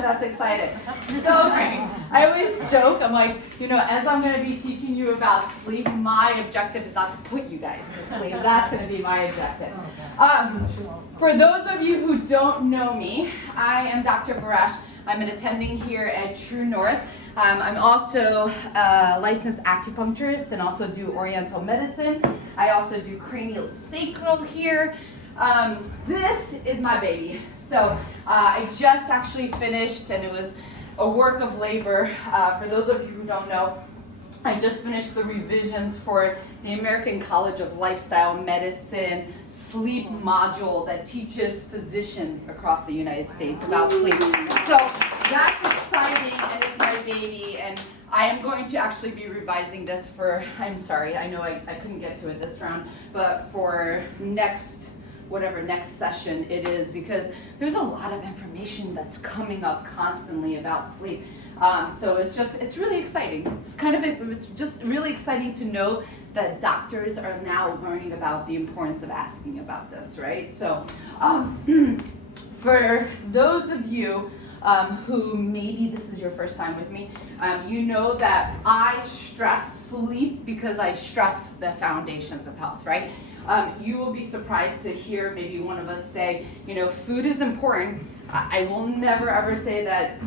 That's exciting. So great. I always joke, I'm like, as I'm going to be teaching you about sleep, my objective is not to put you guys to sleep. That's going to be my objective. For those of you who don't know me, I am Dr. Veress. I'm an attending here at TrueNorth. I'm also a licensed acupuncturist and also do oriental medicine. I also do cranial sacral here. This is my baby. So I just actually finished, and it was a work of labor. For those of you who don't know, I just finished the revisions for the American College of Lifestyle Medicine sleep module that teaches physicians across the United States about sleep. So that's exciting, and it's my baby, and I am going to actually be revising this for, I'm sorry, I know I couldn't get to it this round, but for whatever next session it is, because there's a lot of information that's coming up constantly about sleep. So it's really exciting. It's just really exciting to know that doctors are now learning about the importance of asking about this, right? So for those of you who maybe this is your first time with me, you know that I stress sleep because I stress the foundations of health, right? You will be surprised to hear maybe one of us say, food is important. I will never ever say that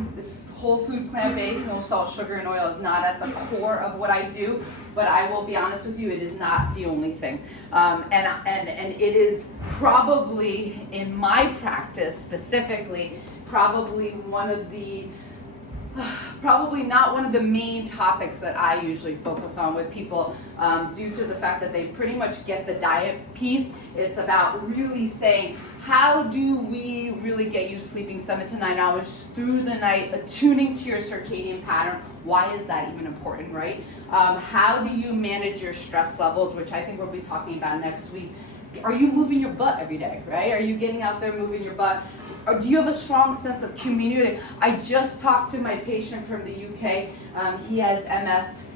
whole food, plant-based, no salt, sugar, and oil is not at the core of what I do, but I will be honest with you, it is not the only thing. And it is probably, in my practice specifically, probably not one of the main topics that I usually focus on with people, due to the fact that they pretty much get the diet piece. It's about really saying, how do we really get you sleeping 7 to 9 hours through the night, attuning to your circadian pattern? Why is that even important, right? How do you manage your stress levels, which I think we'll be talking about next week. Are you moving your butt every day, right? Are you getting out there moving your butt? Or do you have a strong sense of community? I just talked to my patient from the UK. He has MS,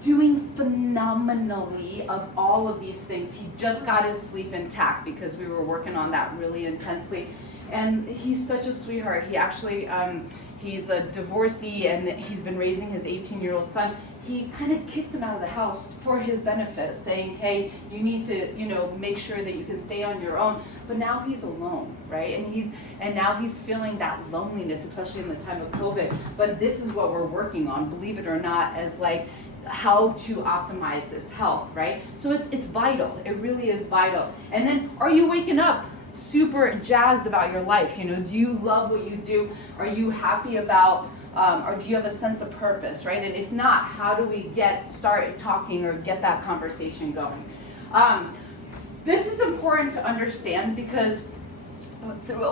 doing phenomenally of all of these things. He just got his sleep intact because we were working on that really intensely. And he's such a sweetheart. He actually, he's a divorcee, and he's been raising his 18-year-old son. He kind of kicked him out of the house for his benefit, saying, hey, you need to, make sure that you can stay on your own. But now he's alone, right? And now he's feeling that loneliness, especially in the time of COVID. But this is what we're working on, believe it or not, as like how to optimize his health, right? So it's vital. It really is vital. And then, are you waking up super jazzed about your life? Do you love what you do? Are you happy about or do you have a sense of purpose, right? And if not, how do we start talking or get that conversation going? This is important to understand because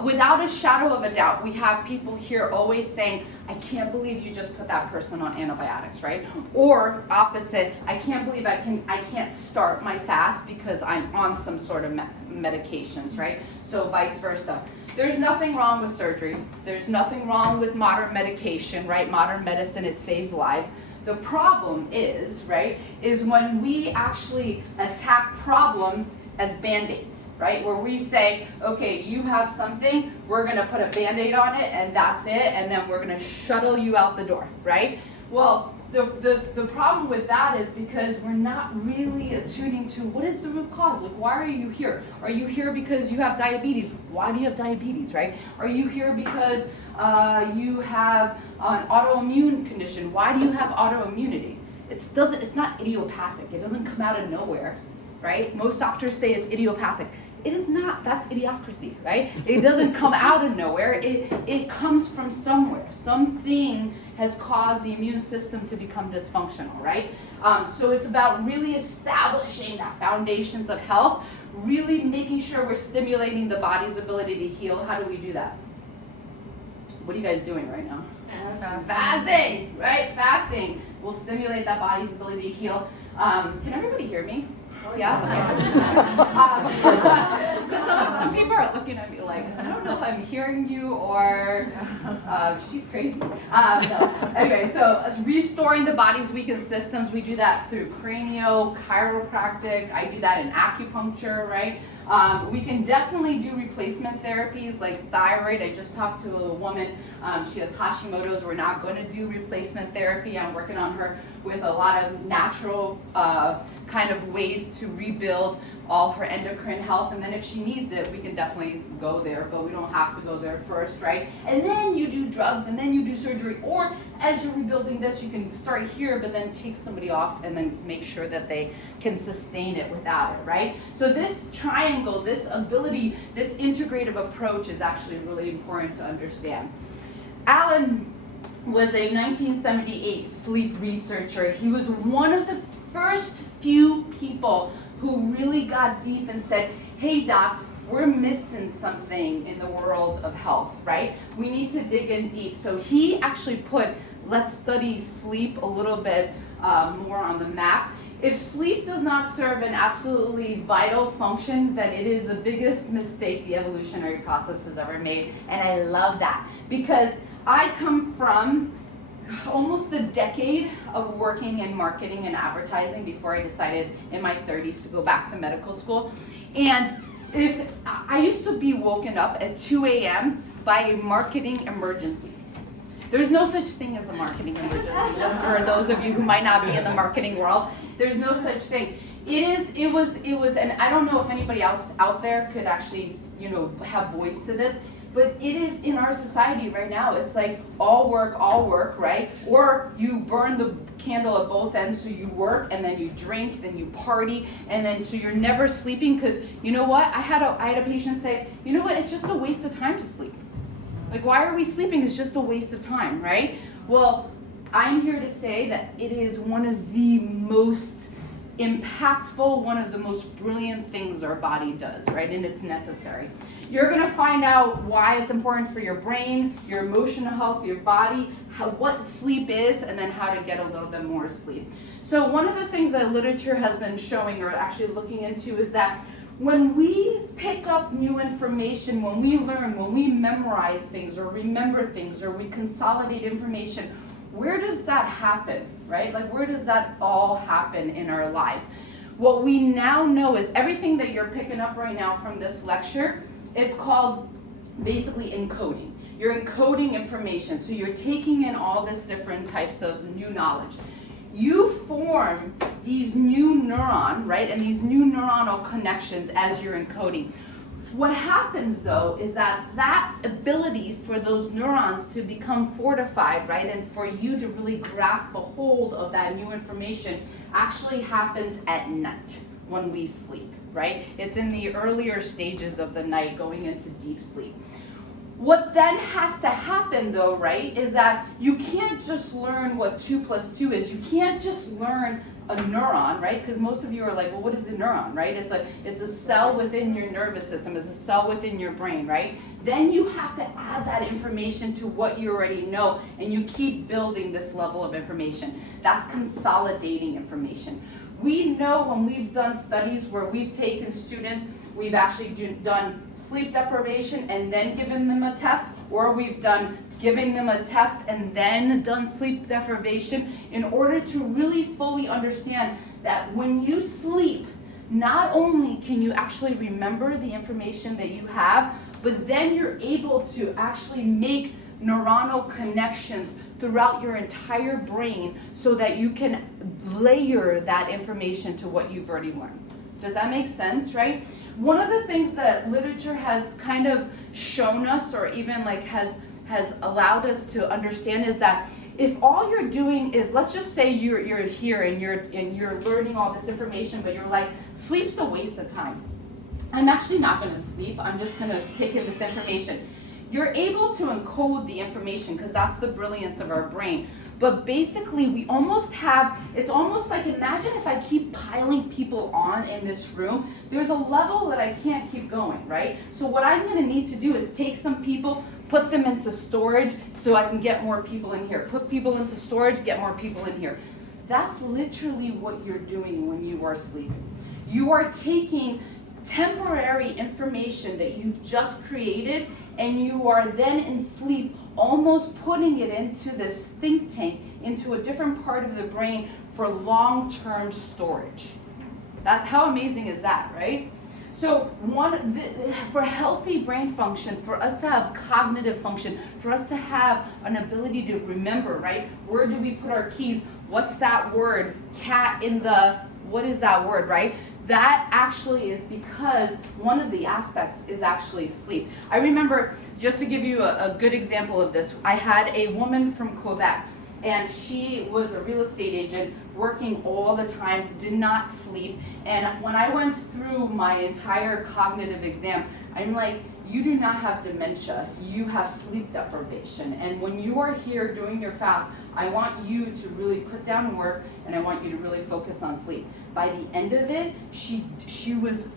without a shadow of a doubt, we have people here always saying, I can't believe you just put that person on antibiotics, right? Or opposite, I can't believe I can't start my fast because I'm on some sort of medications, right? So vice versa. There's nothing wrong with surgery. There's nothing wrong with modern medication, right? Modern medicine, it saves lives. The problem is, right, is when we actually attack problems as Band-Aids, right? Where we say, okay, you have something, we're gonna put a Band-Aid on it, and that's it, and then we're gonna shuttle you out the door, right? Well, the problem with that is because we're not really attuning to what is the root cause. Like, why are you here? Are you here because you have diabetes? Why do you have diabetes, right? Are you here because you have an autoimmune condition? Why do you have autoimmunity? It's not idiopathic. It doesn't come out of nowhere, right? Most doctors say it's idiopathic. It is not. That's idiocracy, right? It doesn't come out of nowhere. It comes from somewhere. Something has caused the immune system to become dysfunctional, right? So it's about really establishing that foundations of health, really making sure we're stimulating the body's ability to heal. How do we do that? What are you guys doing right now? Fasting, right? Fasting will stimulate that body's ability to heal. Can everybody hear me? Yeah? Because some people are looking at me like, I don't know if I'm hearing you or she's crazy. No. Anyway, so restoring the body's weakened systems, we do that through chiropractic. I do that in acupuncture, right? We can definitely do replacement therapies like thyroid. I just talked to a woman, she has Hashimoto's. We're not going to do replacement therapy. I'm working on her with a lot of natural kind of ways to rebuild all her endocrine health, and then if she needs it, we can definitely go there, but we don't have to go there first, right? And then you do drugs, and then you do surgery, or as you're rebuilding this, you can start here, but then take somebody off and then make sure that they can sustain it without it, right? So this triangle, this ability, this integrative approach is actually really important to understand. Alan was a 1978 sleep researcher. He was one of the first few people who really got deep and said, hey docs, we're missing something in the world of health, right? We need to dig in deep. So he actually put, let's study sleep a little bit more on the map. If sleep does not serve an absolutely vital function, then it is the biggest mistake the evolutionary process has ever made. And I love that because I come from almost a decade of working in marketing and advertising before I decided in my 30s to go back to medical school. And if I used to be woken up at 2 a.m. by a marketing emergency. There's no such thing as a marketing emergency, just for those of you who might not be in the marketing world. There's no such thing. It was, and I don't know if anybody else out there could actually, have voice to this, but it is in our society right now. It's like all work, right? Or you burn the candle at both ends, so you work and then you drink, then you party, and then so you're never sleeping because you know what? I had a patient say, you know what? It's just a waste of time to sleep. Like, why are we sleeping? It's just a waste of time, right? Well, I'm here to say that it is one of the most impactful, one of the most brilliant things our body does, right? And it's necessary. You're going to find out why it's important for your brain, your emotional health, your body, what sleep is, and then how to get a little bit more sleep. So one of the things that literature has been showing or actually looking into is that when we pick up new information, when we learn, when we memorize things or remember things or we consolidate information, where does that happen, right? Like, where does that all happen in our lives? What we now know is everything that you're picking up right now from this lecture, it's called basically encoding. You're encoding information, so you're taking in all this different types of new knowledge. You form these new neuron, right, and these new neuronal connections as you're encoding. What happens though is that ability for those neurons to become fortified, right, and for you to really grasp a hold of that new information actually happens at night when we sleep, right? It's in the earlier stages of the night going into deep sleep. What then has to happen though, right, is that you can't just learn what 2 + 2 is. You can't just learn a neuron, right? Because most of you are like, well, what is a neuron, right? It's a cell within your nervous system. It's a cell within your brain, right? Then you have to add that information to what you already know, and you keep building this level of information. That's consolidating information. We know when we've done studies where we've taken students, we've actually done sleep deprivation and then given them a test, or we've done giving them a test and then done sleep deprivation in order to really fully understand that when you sleep, not only can you actually remember the information that you have, but then you're able to actually make neuronal connections throughout your entire brain so that you can layer that information to what you've already learned. Does that make sense, right? One of the things that literature has kind of shown us, or even like has allowed us to understand, is that if all you're doing is, let's just say you're here and you're learning all this information, but you're like, sleep's a waste of time. I'm actually not going to sleep. I'm just going to take in this information. You're able to encode the information because that's the brilliance of our brain. But basically, we almost have, it's almost like, imagine if I keep piling people on in this room, there's a level that I can't keep going, right? So what I'm going to need to do is take some people, put them into storage so I can get more people in here. Put people into storage, get more people in here. That's literally what you're doing when you are sleeping. You are taking temporary information that you've just created, and you are then in sleep almost putting it into this think tank, into a different part of the brain for long-term storage. How amazing is that, right? So for healthy brain function, for us to have cognitive function, for us to have an ability to remember, right? Where do we put our keys? What's that word? Cat in the, what is that word, right? That actually is because one of the aspects is actually sleep. I remember, just to give you a good example of this, I had a woman from Quebec, and she was a real estate agent working all the time, did not sleep. And when I went through my entire cognitive exam, I'm like, you do not have dementia, you have sleep deprivation. And when you are here doing your fast, I want you to really put down work, and I want you to really focus on sleep. By the end of it, she was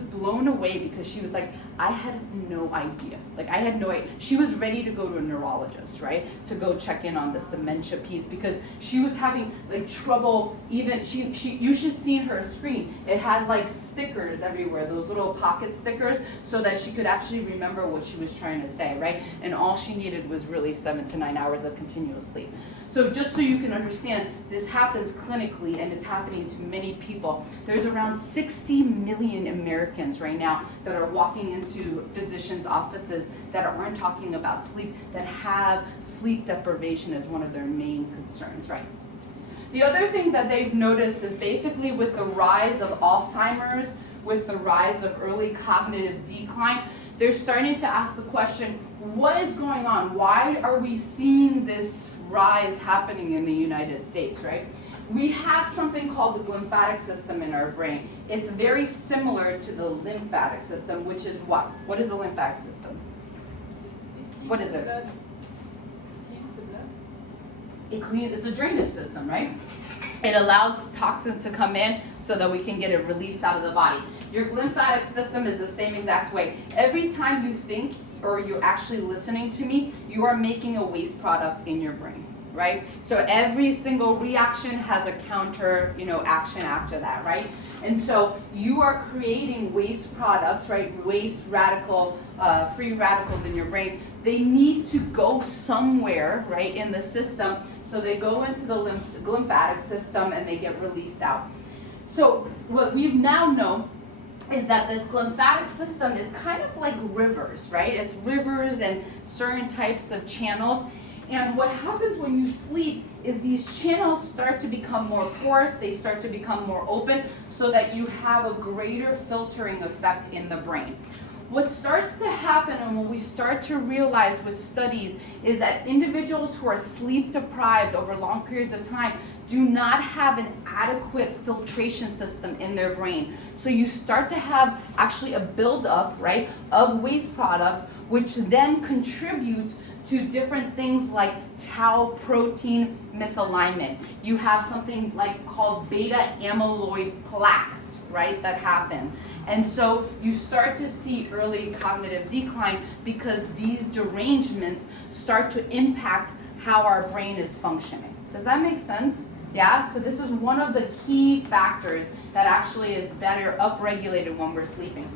blown away, because she was like, I had no idea. Like, I had no idea. She was ready to go to a neurologist, right? To go check in on this dementia piece, because she was having like trouble even, you should see her screen. It had like stickers everywhere, those little pocket stickers, so that she could actually remember what she was trying to say, right? And all she needed was really 7 to 9 hours of continuous sleep. So just so you can understand, this happens clinically, and it's happening to many people. There's around 60 million Americans right now that are walking into physicians' offices that aren't talking about sleep, that have sleep deprivation as one of their main concerns, right? The other thing that they've noticed is basically with the rise of Alzheimer's, with the rise of early cognitive decline, they're starting to ask the question, what is going on? Why are we seeing this rise happening in the United States, right? We have something called the glymphatic system in our brain. It's very similar to the lymphatic system, which is what? What is the lymphatic system? What is it? It cleans, it's a drainage system, right? It allows toxins to come in so that we can get it released out of the body. Your lymphatic system is the same exact way. Every time you think or you're actually listening to me, you are making a waste product in your brain, right? So every single reaction has a counter, action after that, right? And so you are creating waste products, right? Waste radical, free radicals in your brain. They need to go somewhere, right, in the system. So they go into the lymphatic system and they get released out. So what we now know is that this glymphatic system is kind of like rivers, right? It's rivers and certain types of channels. And what happens when you sleep is these channels start to become more porous, they start to become more open, so that you have a greater filtering effect in the brain. What starts to happen, and what we start to realize with studies, is that individuals who are sleep deprived over long periods of time do not have an adequate filtration system in their brain. So you start to have actually a buildup, right, of waste products, which then contributes to different things like tau protein misalignment. You have something like called beta amyloid plaques, right, that happen. And so you start to see early cognitive decline because these derangements start to impact how our brain is functioning. Does that make sense? Yeah, so this is one of the key factors that actually is better upregulated when we're sleeping.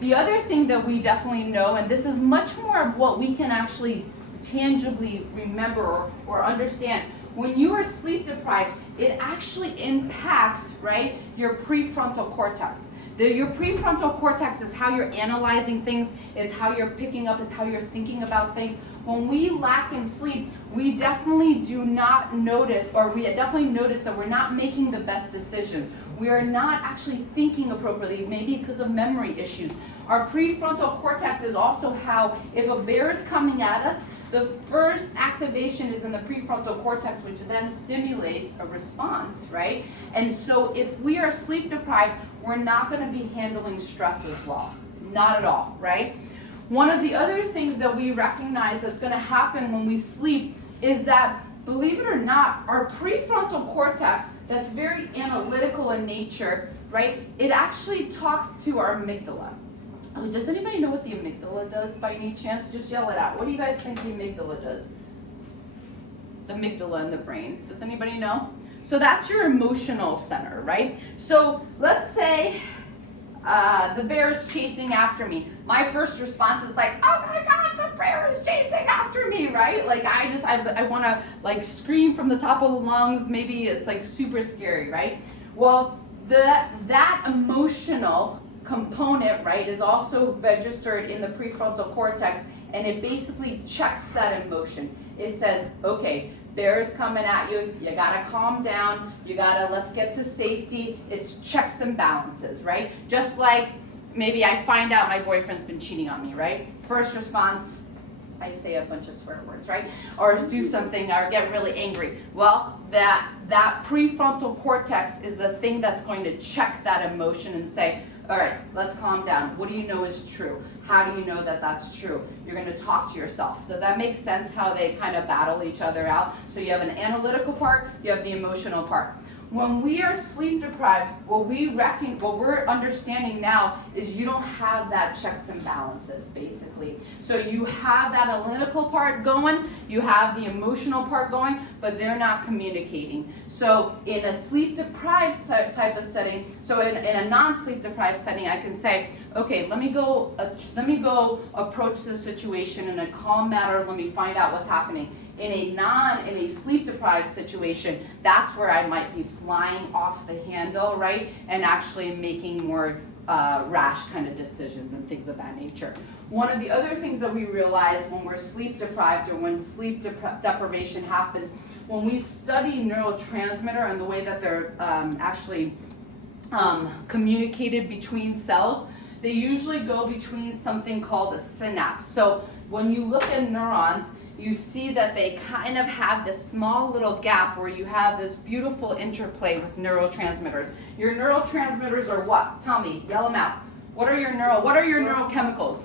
The other thing that we definitely know, and this is much more of what we can actually tangibly remember or understand, when you are sleep deprived, it actually impacts, right, your prefrontal cortex. Your prefrontal cortex is how you're analyzing things, it's how you're picking up, it's how you're thinking about things. When we lack in sleep, we definitely do not notice, or we definitely notice that we're not making the best decisions. We are not actually thinking appropriately, maybe because of memory issues. Our prefrontal cortex is also how, if a bear is coming at us, the first activation is in the prefrontal cortex, which then stimulates a response, right? And so if we are sleep deprived, we're not going to be handling stress as well. Not at all, right? One of the other things that we recognize that's going to happen when we sleep is that, believe it or not, our prefrontal cortex, that's very analytical in nature, right? It actually talks to our amygdala. Oh, does anybody know what the amygdala does by any chance? Just yell it out. What do you guys think the amygdala does? The amygdala in the brain. Does anybody know? So that's your emotional center, right? So let's say the bear is chasing after me. My first response is like, oh my God, the bear is chasing after me, right? Like I want to like scream from the top of the lungs. Maybe it's like super scary, right? Well, that emotional component, right, is also registered in the prefrontal cortex, and it basically checks that emotion. It says, okay, bear is coming at you, you gotta calm down, you gotta, let's get to safety. It's checks and balances, right? Just like maybe I find out my boyfriend's been cheating on me, right? First response, I say a bunch of swear words, right? Or do something or get really angry. Well, that prefrontal cortex is the thing that's going to check that emotion and say, all right, let's calm down. What do you know is true? How do you know that that's true? You're going to talk to yourself. Does that make sense how they kind of battle each other out? So you have an analytical part, you have the emotional part. When we are sleep deprived, what we're understanding now is you don't have that checks and balances, basically. So you have that analytical part going, you have the emotional part going, but they're not communicating. So in a sleep deprived type of setting, so in a non-sleep deprived setting, I can say, okay, let me go approach the situation in a calm manner. Let me find out what's happening. In a sleep deprived situation, that's where I might be flying off the handle, right? And actually making more rash kind of decisions and things of that nature. One of the other things that we realize when we're sleep deprived or when sleep deprivation happens, when we study neurotransmitter and the way that they're actually communicated between cells, they usually go between something called a synapse. So when you look at neurons, you see that they kind of have this small little gap where you have this beautiful interplay with neurotransmitters. Your neurotransmitters are what? Tell me, yell them out. What are your neurochemicals?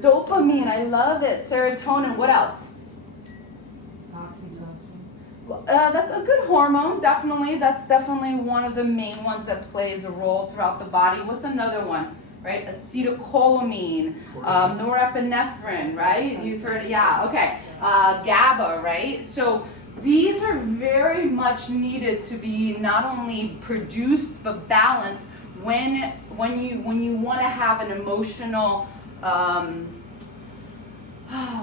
Dopamine, I love it. Serotonin, what else? That's a good hormone, definitely. That's definitely one of the main ones that plays a role throughout the body. What's another one? Right, acetylcholine, norepinephrine, right? You've heard it, yeah, okay. GABA, right? So these are very much needed to be not only produced but balanced when you want to have an emotional,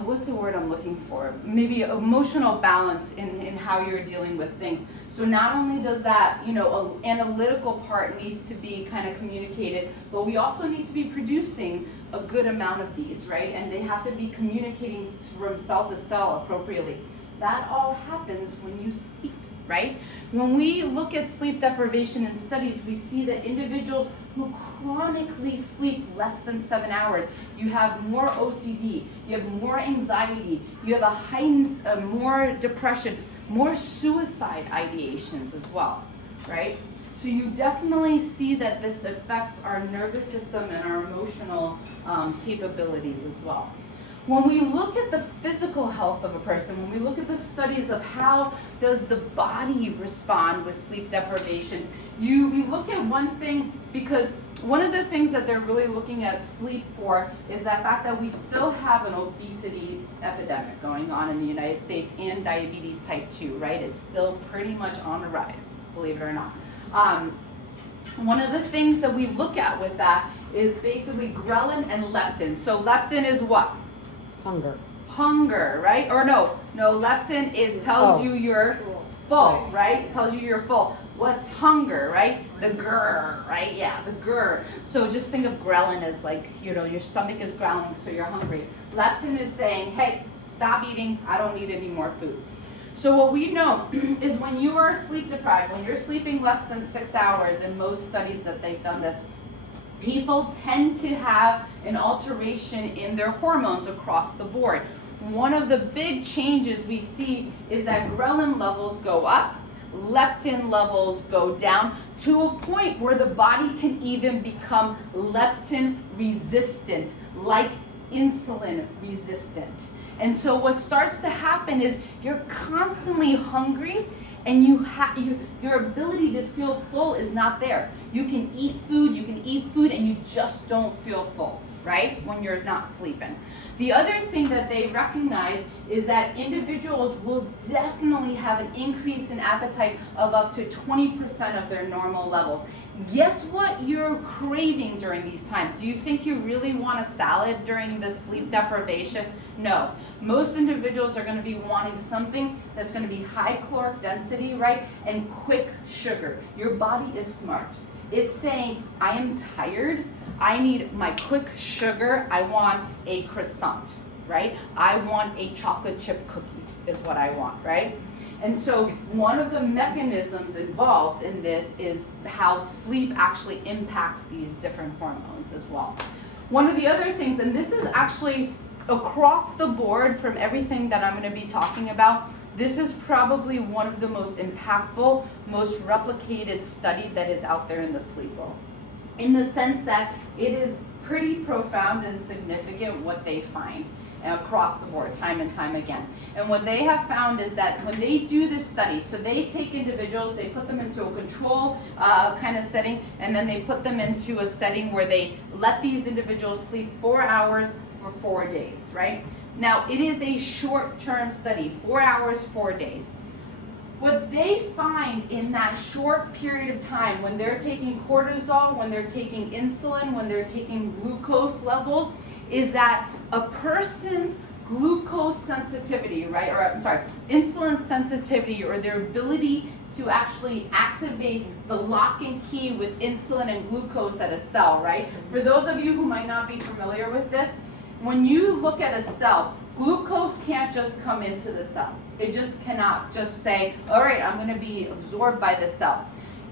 what's the word I'm looking for? Maybe emotional balance in how you're dealing with things. So not only does that, analytical part needs to be kind of communicated, but we also need to be producing a good amount of these, right? And they have to be communicating from cell to cell appropriately. That all happens when you sleep, right? When we look at sleep deprivation in studies, we see that individuals who chronically sleep less than 7 hours, you have more OCD, you have more anxiety, you have a heightened, more depression, more suicide ideations as well, right? So you definitely see that this affects our nervous system and our emotional capabilities as well. When we look at the physical health of a person, when we look at the studies of how does the body respond with sleep deprivation, we look at one thing, because one of the things that they're really looking at sleep for is that fact that we still have an obesity epidemic going on in the United States, and diabetes type 2, right? It's still pretty much on the rise, believe it or not. One of the things that we look at with that is basically ghrelin and leptin. So leptin is what? Hunger, right? Or no, leptin tells you you're full, right? It tells you you're full. What's hunger, right? The grr, right? Yeah, the grr. So just think of ghrelin as like, your stomach is growling, so you're hungry. Leptin is saying, hey, stop eating, I don't need any more food. So what we know is when you are sleep deprived, when you're sleeping less than 6 hours, in most studies that they've done this, people tend to have an alteration in their hormones across the board. One of the big changes we see is that ghrelin levels go up, leptin levels go down, to a point where the body can even become leptin resistant, like insulin resistant. And so what starts to happen is you're constantly hungry, and your ability to feel full is not there. You can eat food, and you just don't feel full, right? When you're not sleeping. The other thing that they recognize is that individuals will definitely have an increase in appetite of up to 20% of their normal levels. Guess what you're craving during these times? Do you think you really want a salad during the sleep deprivation? No. Most individuals are going to be wanting something that's going to be high caloric density, right? And quick sugar. Your body is smart. It's saying, I am tired, I need my quick sugar, I want a croissant, right? I want a chocolate chip cookie is what I want, right? And so one of the mechanisms involved in this is how sleep actually impacts these different hormones as well. One of the other things, and this is actually across the board from everything that I'm going to be talking about, this is probably one of the most impactful, most replicated study that is out there in the sleep world. In the sense that it is pretty profound and significant what they find across the board, time and time again. And what they have found is that when they do this study, so they take individuals, they put them into a control kind of setting, and then they put them into a setting where they let these individuals sleep 4 hours for 4 days, right? Now, it is a short-term study, 4 hours, 4 days. What they find in that short period of time, when they're taking cortisol, when they're taking insulin, when they're taking glucose levels, is that a person's glucose sensitivity, right, or I'm sorry, insulin sensitivity, or their ability to actually activate the lock and key with insulin and glucose at a cell, right? For those of you who might not be familiar with this, when you look at a cell, glucose can't just come into the cell. It just cannot just say, all right, I'm going to be absorbed by the cell.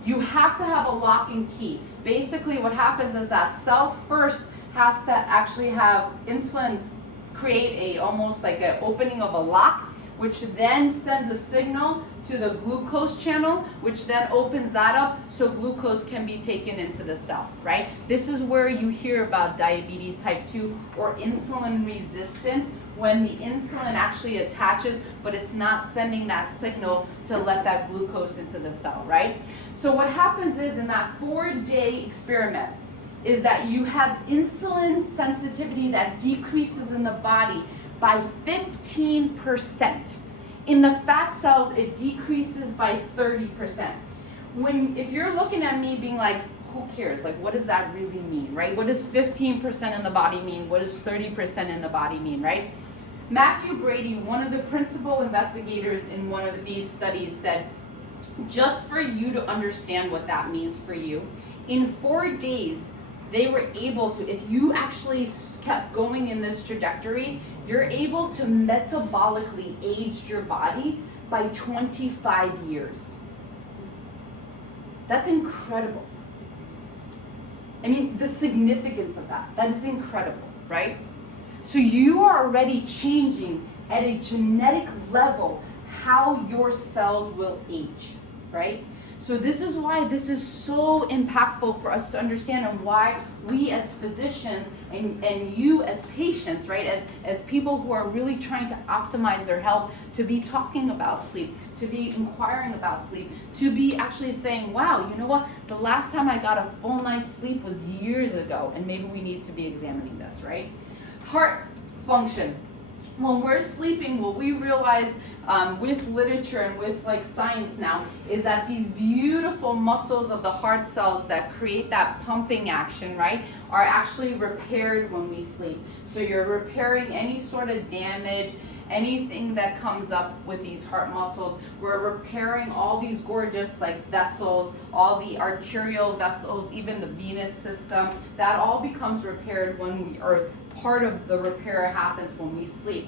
You have to have a lock and key. Basically what happens is that cell first has to actually have insulin create almost like an opening of a lock, which then sends a signal to the glucose channel, which then opens that up so glucose can be taken into the cell, right? This is where you hear about diabetes type 2 or insulin resistant, when the insulin actually attaches, but it's not sending that signal to let that glucose into the cell, right? So what happens is in that 4-day experiment is that you have insulin sensitivity that decreases in the body by 15%. In the fat cells, it decreases by 30%. If you're looking at me being like, who cares? Like, what does that really mean, right? What does 15% in the body mean? What does 30% in the body mean, right? Matthew Brady, one of the principal investigators in one of these studies, said, just for you to understand what that means for you, in 4 days, they were able to, if you actually kept going in this trajectory, you're able to metabolically age your body by 25 years. That's incredible. I mean, the significance of that is incredible, right? So you are already changing at a genetic level how your cells will age, right? So this is why this is so impactful for us to understand, and why we as physicians and you as patients, right, as people who are really trying to optimize their health, to be talking about sleep, to be inquiring about sleep, to be actually saying, wow, you know what, the last time I got a full night's sleep was years ago, and maybe we need to be examining this, right? Heart function. When we're sleeping, what we realize with literature and with like science now is that these beautiful muscles of the heart cells that create that pumping action, right, are actually repaired when we sleep. So you're repairing any sort of damage, anything that comes up with these heart muscles. We're repairing all these gorgeous like vessels, all the arterial vessels, even the venous system. That all becomes repaired when we are, part of the repair happens when we sleep.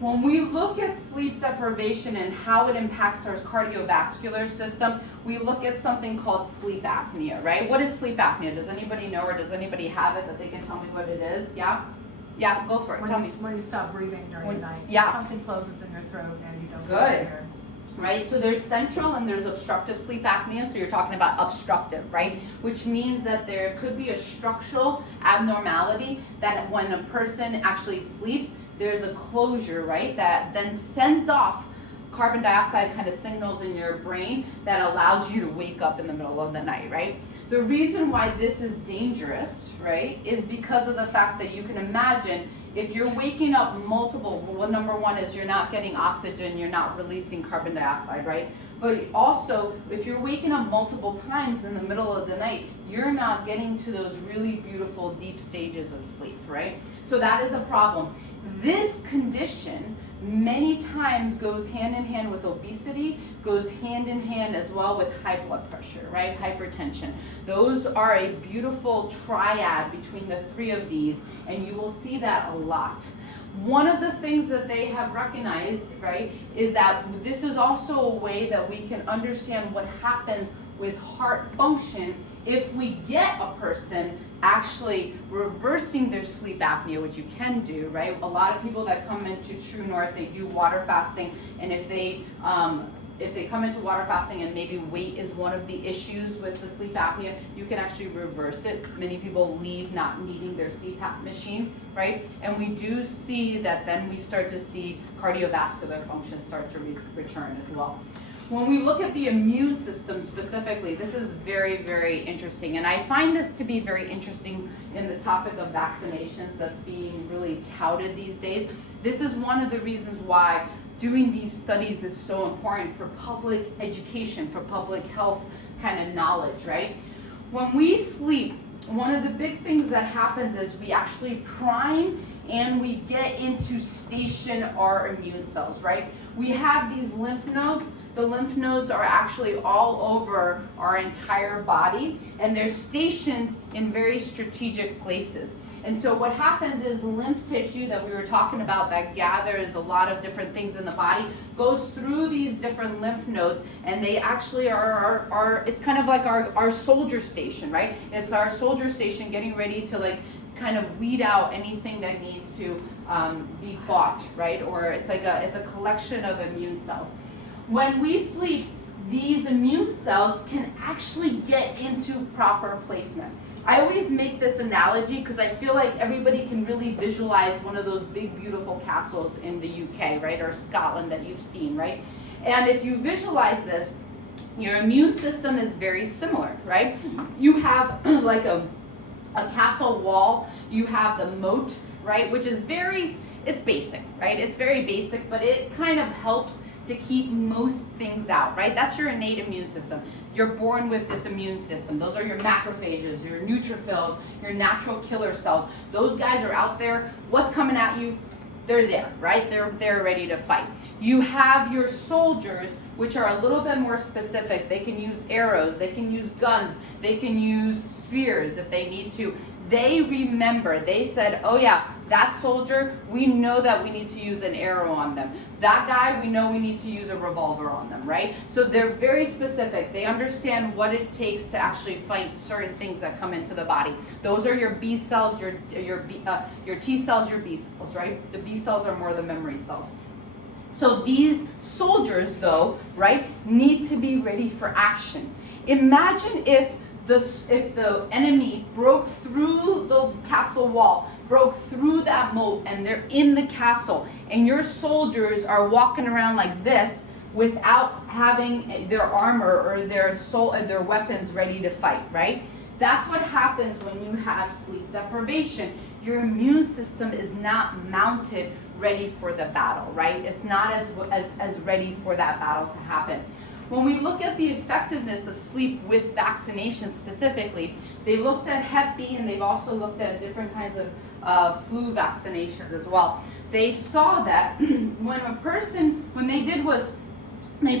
When we look at sleep deprivation and how it impacts our cardiovascular system, we look at something called sleep apnea, right? What is sleep apnea? Does anybody know, or does anybody have it that they can tell me what it is? Yeah? Yeah, go for it. Tell me. When you stop breathing during the night, yeah. Something closes in your throat and you don't Good. get air. Right, so there's central and there's obstructive sleep apnea, so you're talking about obstructive, right? Which means that there could be a structural abnormality that when a person actually sleeps, there's a closure, right, that then sends off carbon dioxide kind of signals in your brain that allows you to wake up in the middle of the night, right? The reason why this is dangerous, right, is because of the fact that you can imagine if you're waking up multiple, well, number one is you're not getting oxygen, you're not releasing carbon dioxide, right? But also, if you're waking up multiple times in the middle of the night, you're not getting to those really beautiful deep stages of sleep, right? So that is a problem. This condition many times goes hand in hand with obesity, goes hand in hand as well with high blood pressure, right? Hypertension. Those are a beautiful triad between the three of these, and you will see that a lot. One of the things that they have recognized, right, is that this is also a way that we can understand what happens with heart function if we get a person actually reversing their sleep apnea, which you can do, right? A lot of people that come into TrueNorth, they do water fasting, and if they come into water fasting and maybe weight is one of the issues with the sleep apnea, you can actually reverse it. Many people leave not needing their CPAP machine, right? And we do see that then we start to see cardiovascular function start to return as well. When we look at the immune system specifically, this is very, very interesting. And I find this to be very interesting in the topic of vaccinations that's being really touted these days. This is one of the reasons why doing these studies is so important for public education, for public health kind of knowledge, right? When we sleep, one of the big things that happens is we actually prime and we get into station our immune cells, right? We have these lymph nodes. The lymph nodes are actually all over our entire body, and they're stationed in very strategic places. And so what happens is lymph tissue that we were talking about that gathers a lot of different things in the body goes through these different lymph nodes, and they actually are it's kind of like our soldier station, right? It's our soldier station getting ready to like kind of weed out anything that needs to be fought, right? Or it's a collection of immune cells. When we sleep, these immune cells can actually get into proper placement. I always make this analogy because I feel like everybody can really visualize one of those big, beautiful castles in the UK, right, or Scotland that you've seen, right? And if you visualize this, your immune system is very similar, right? You have like a castle wall, you have the moat, right, which is it's basic, right? It's very basic, but it kind of helps to keep most things out, right? That's your innate immune system. You're born with this immune system. Those are your macrophages, your neutrophils, your natural killer cells. Those guys are out there. What's coming at you? They're there, right? They're ready to fight. You have your soldiers, which are a little bit more specific. They can use arrows, they can use guns, they can use spears if they need to. They remember, they said, oh yeah, that soldier, we know that we need to use an arrow on them. That guy, we know we need to use a revolver on them, right? So they're very specific. They understand what it takes to actually fight certain things that come into the body. Those are your B cells, your T cells, your B cells, right? The B cells are more the memory cells. So these soldiers, though, right, need to be ready for action. Imagine if the enemy broke through the castle wall, broke through that moat, and they're in the castle, and your soldiers are walking around like this without having their armor or their weapons ready to fight, right? That's what happens when you have sleep deprivation. Your immune system is not mounted ready for the battle, right? It's not as ready for that battle to happen. When we look at the effectiveness of sleep with vaccination specifically, they looked at Hep B and they've also looked at different kinds of flu vaccinations as well. They saw that when they did was they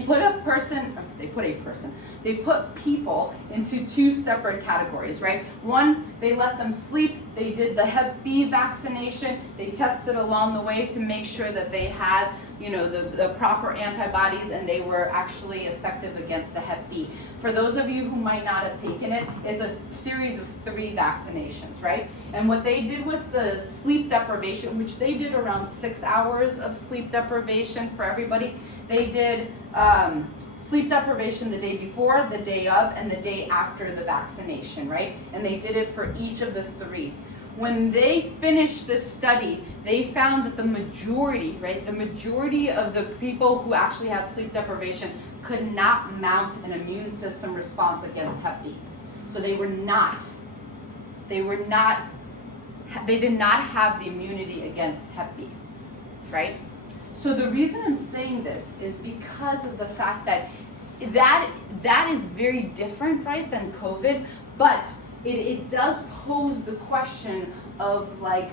put people into two separate categories, right? One, they let them sleep. They did the Hep B vaccination. They tested along the way to make sure that they had, the proper antibodies and they were actually effective against the Hep B. For those of you who might not have taken it, it's a series of 3 vaccinations, right? And what they did was the sleep deprivation, which they did around 6 hours of sleep deprivation for everybody. They did sleep deprivation the day before, the day of, and the day after the vaccination, right? And they did it for each of the 3. When they finished this study, they found that the majority of the people who actually had sleep deprivation could not mount an immune system response against Hep B. So they did not have the immunity against Hep B, right? So the reason I'm saying this is because of the fact that is very different, right, than COVID, but it does pose the question of like,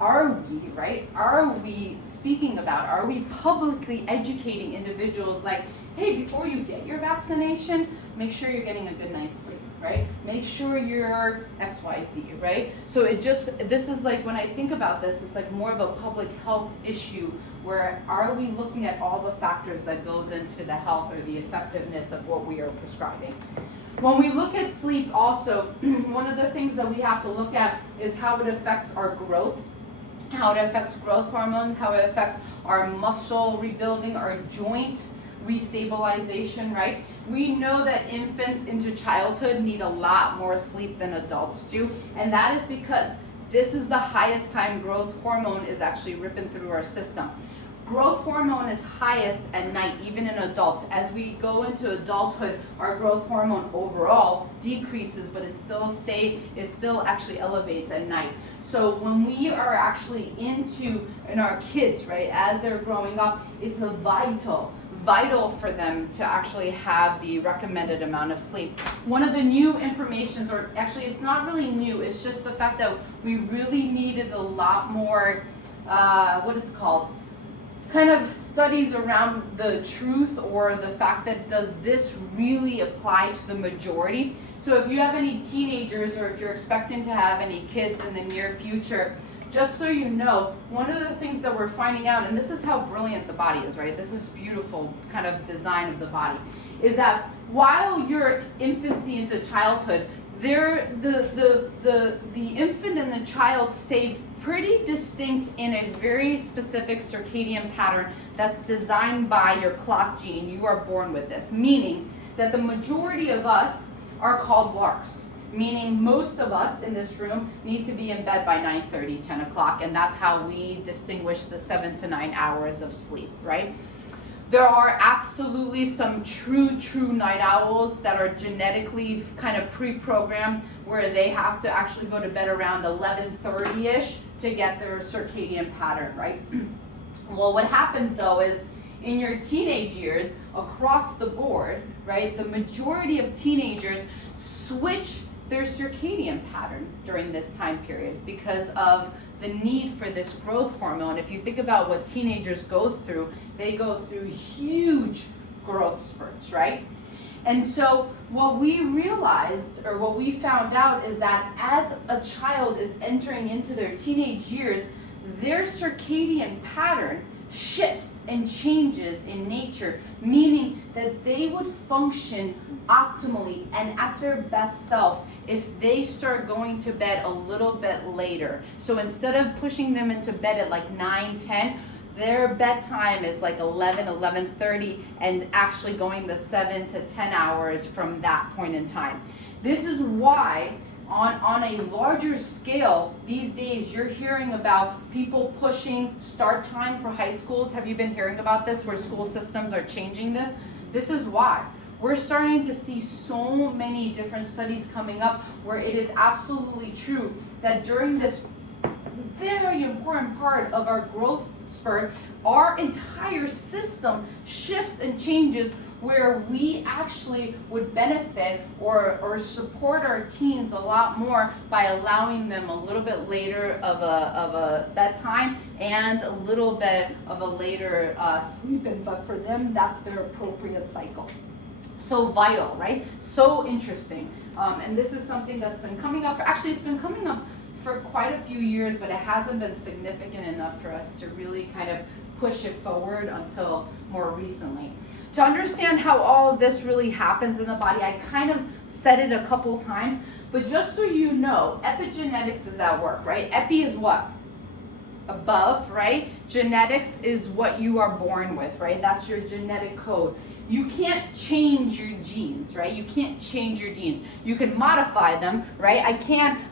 are we, right? Are we speaking about, are we publicly educating individuals like, hey, before you get your vaccination, make sure you're getting a good night's sleep, right? Make sure you're XYZ, right? So this is like, when I think about this, it's like more of a public health issue where are we looking at all the factors that goes into the health or the effectiveness of what we are prescribing. When we look at sleep also, one of the things that we have to look at is how it affects our growth, how it affects growth hormones, how it affects our muscle rebuilding, our joint restabilization, right? We know that infants into childhood need a lot more sleep than adults do, and that is because this is the highest time growth hormone is actually ripping through our system. Growth hormone is highest at night, even in adults. As we go into adulthood, our growth hormone overall decreases, but it still actually elevates at night. So when we are actually in our kids, right, as they're growing up, it's a vital for them to actually have the recommended amount of sleep. One of the new informations, or actually it's not really new, it's just the fact that we really needed a lot more, what is it called? Kind of studies around the truth or the fact that does this really apply to the majority. So if you have any teenagers or if you're expecting to have any kids in the near future, just so you know, one of the things that we're finding out, and this is how brilliant the body is, right? This is beautiful kind of design of the body, is that while you're infancy into childhood, the infant and the child stay pretty distinct in a very specific circadian pattern that's designed by your clock gene. You are born with this, meaning that the majority of us are called larks, meaning most of us in this room need to be in bed by 9:30, 10 o'clock, and that's how we distinguish the 7 to 9 hours of sleep, right? There are absolutely some true night owls that are genetically kind of pre-programmed where they have to actually go to bed around 11:30-ish to get their circadian pattern, right? Well, what happens though is in your teenage years, across the board, right, the majority of teenagers switch their circadian pattern during this time period because of the need for this growth hormone. If you think about what teenagers go through, they go through huge growth spurts, right? And so what we realized, or what we found out, is that as a child is entering into their teenage years, their circadian pattern shifts and changes in nature, meaning that they would function optimally and at their best self if they start going to bed a little bit later. So instead of pushing them into bed at like 9, 10, their bedtime is like 11, 11:30, and actually going the 7 to 10 hours from that point in time. This is why on a larger scale, these days you're hearing about people pushing start time for high schools. Have you been hearing about this, where school systems are changing this? This is why. We're starting to see so many different studies coming up where it is absolutely true that during this very important part of our growth spurt, our entire system shifts and changes where we actually would benefit or support our teens a lot more by allowing them a little bit later of a bedtime and a little bit of a later sleep-in, but for them, that's their appropriate cycle. So vital, right? So interesting. And this is something that's been coming up, actually it's been coming up for quite a few years, but it hasn't been significant enough for us to really kind of push it forward until more recently. To understand how all of this really happens in the body, I kind of said it a couple times, but just so you know, epigenetics is at work, right? Epi is what? Above, right? Genetics is what you are born with, right? That's your genetic code. You can't change your genes, right? You can't change your genes. You can modify them, right?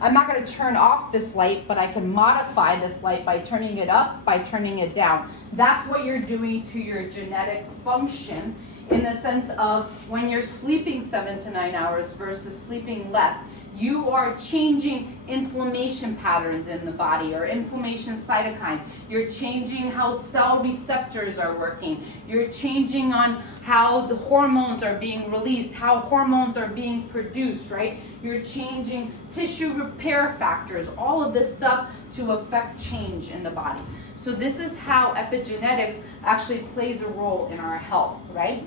I'm not going to turn off this light, but I can modify this light by turning it up, by turning it down. That's what you're doing to your genetic function in the sense of when you're sleeping 7 to 9 hours versus sleeping less. You are changing inflammation patterns in the body or inflammation cytokines. You're changing how cell receptors are working. You're changing on how the hormones are being released, how hormones are being produced, right? You're changing tissue repair factors, all of this stuff to affect change in the body. So this is how epigenetics actually plays a role in our health, right?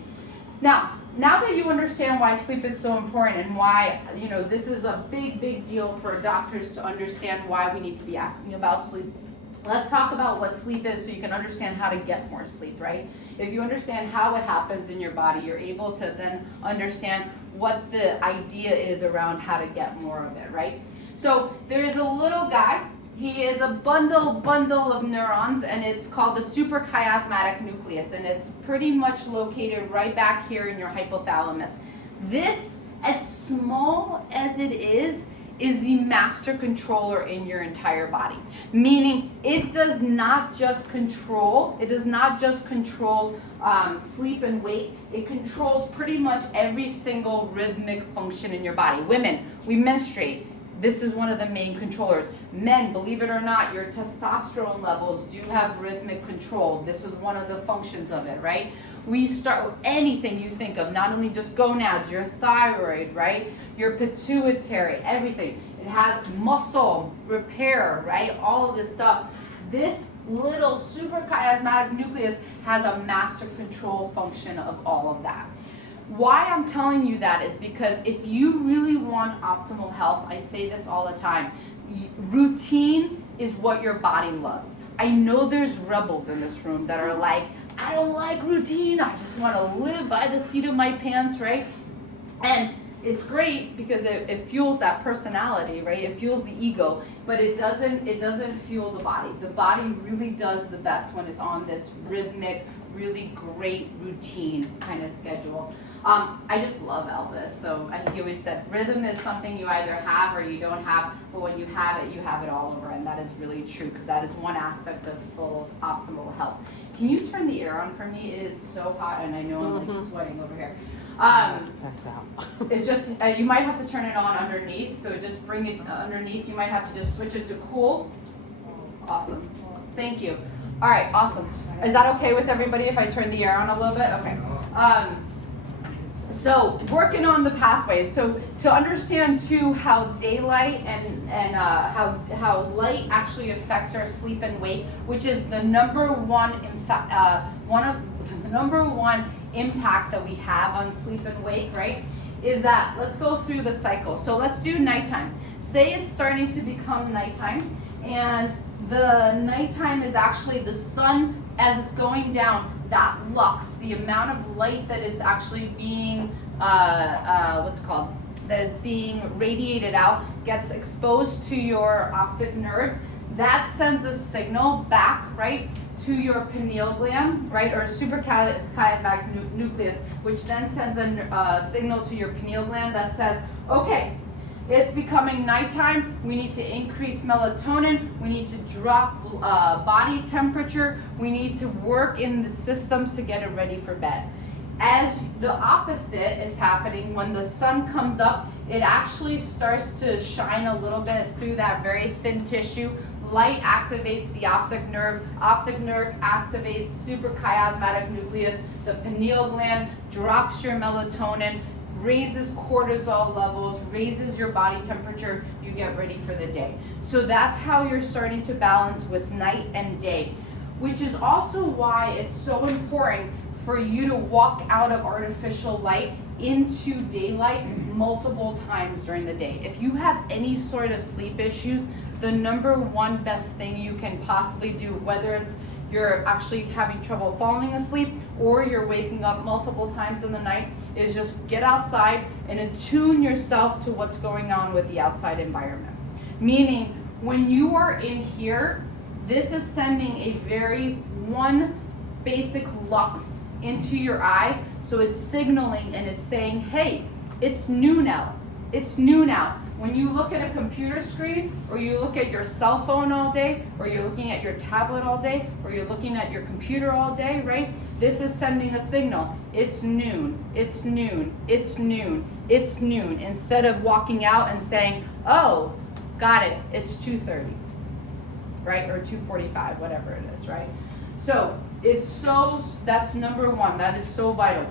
Now that you understand why sleep is so important and why, this is a big, big deal for doctors to understand why we need to be asking about sleep, let's talk about what sleep is so you can understand how to get more sleep, right? If you understand how it happens in your body, you're able to then understand what the idea is around how to get more of it, right? So there is a little guy. He is a bundle of neurons, and it's called the suprachiasmatic nucleus, and it's pretty much located right back here in your hypothalamus. This, as small as it is the master controller in your entire body. Meaning it does not just control sleep and wake. It controls pretty much every single rhythmic function in your body. Women, we menstruate. This is one of the main controllers. Men, believe it or not, your testosterone levels do have rhythmic control. This is one of the functions of it, right? We start with anything you think of, not only just gonads, your thyroid, right? Your pituitary, everything. It has muscle, repair, right? All of this stuff. This little suprachiasmatic nucleus has a master control function of all of that. Why I'm telling you that is because if you really want optimal health, I say this all the time, routine is what your body loves. I know there's rebels in this room that are like, I don't like routine, I just want to live by the seat of my pants, right? And it's great because it fuels that personality, right? It fuels the ego, but it doesn't fuel the body. The body really does the best when it's on this rhythmic, really great routine kind of schedule. I just love Elvis, so he always said, rhythm is something you either have or you don't have, but when you have it all over, and that is really true, because that is one aspect of full optimal health. Can you turn the air on for me? It is so hot, and I know I'm like sweating over here. It's just, you might have to turn it on underneath, so just bring it underneath. You might have to just switch it to cool. Awesome. Thank you. All right, awesome. Is that okay with everybody if I turn the air on a little bit? Okay. So working on the pathways. So to understand too how daylight and how light actually affects our sleep and wake, which is the number one impact that we have on sleep and wake, right? Is that, let's go through the cycle. So let's do nighttime. Say it's starting to become nighttime, and the nighttime is actually the sun as it's going down. That lux, the amount of light that is actually being, that is being radiated out, gets exposed to your optic nerve. That sends a signal back, right, to your pineal gland, right, or suprachiasmatic nucleus, which then sends a signal to your pineal gland that says, okay, it's becoming nighttime, we need to increase melatonin, we need to drop body temperature, we need to work in the systems to get it ready for bed. As the opposite is happening, when the sun comes up, it actually starts to shine a little bit through that very thin tissue. Light activates the optic nerve activates suprachiasmatic nucleus, the pineal gland drops your melatonin, raises cortisol levels, raises your body temperature, you get ready for the day. So that's how you're starting to balance with night and day, which is also why it's so important for you to walk out of artificial light into daylight multiple times during the day. If you have any sort of sleep issues, the number one best thing you can possibly do, whether it's you're actually having trouble falling asleep or you're waking up multiple times in the night, is just get outside and attune yourself to what's going on with the outside environment. Meaning, when you are in here, this is sending a very one basic lux into your eyes, so it's signaling and it's saying, hey, it's new now. It's new now. When you look at a computer screen, or you look at your cell phone all day, or you're looking at your tablet all day, or you're looking at your computer all day, right? This is sending a signal. It's noon, it's noon, it's noon, it's noon. Instead of walking out and saying, oh, got it, it's 2:30, right? Or 2:45, whatever it is, right? So that's number one, that is so vital.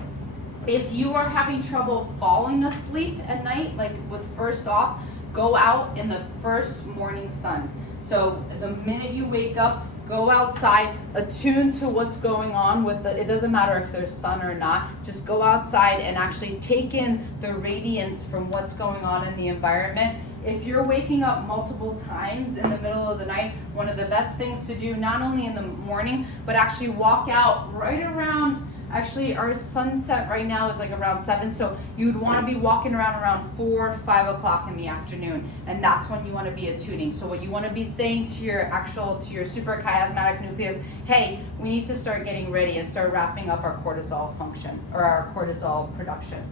If you are having trouble falling asleep at night, like with first off, go out in the first morning sun. So the minute you wake up, go outside, attune to what's going on with it doesn't matter if there's sun or not, just go outside and actually take in the radiance from what's going on in the environment. If you're waking up multiple times in the middle of the night, one of the best things to do, not only in the morning, but actually walk out right around, actually our sunset right now is like around 7, so you'd want to be walking around 4, 5 o'clock in the afternoon, and that's when you want to be attuning. So what you want to be saying to your suprachiasmatic nucleus, hey, we need to start getting ready and start wrapping up our cortisol function, or our cortisol production.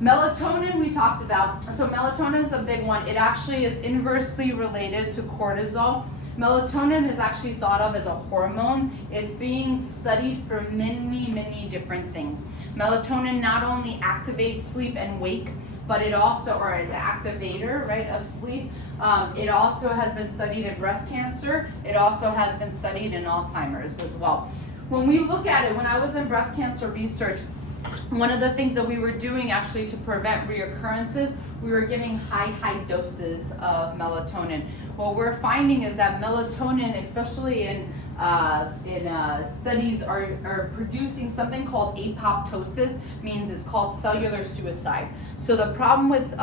Melatonin we talked about. So melatonin is a big one. It actually is inversely related to cortisol. Melatonin is actually thought of as a hormone. It's being studied for many, many different things. Melatonin not only activates sleep and wake, but it also, or is an activator, right, of sleep. It also has been studied in breast cancer. It also has been studied in Alzheimer's as well. When we look at it, when I was in breast cancer research, one of the things that we were doing actually to prevent reoccurrences, we were giving high doses of melatonin. What we're finding is that melatonin, especially in studies, are producing something called apoptosis, means it's called cellular suicide. So the problem with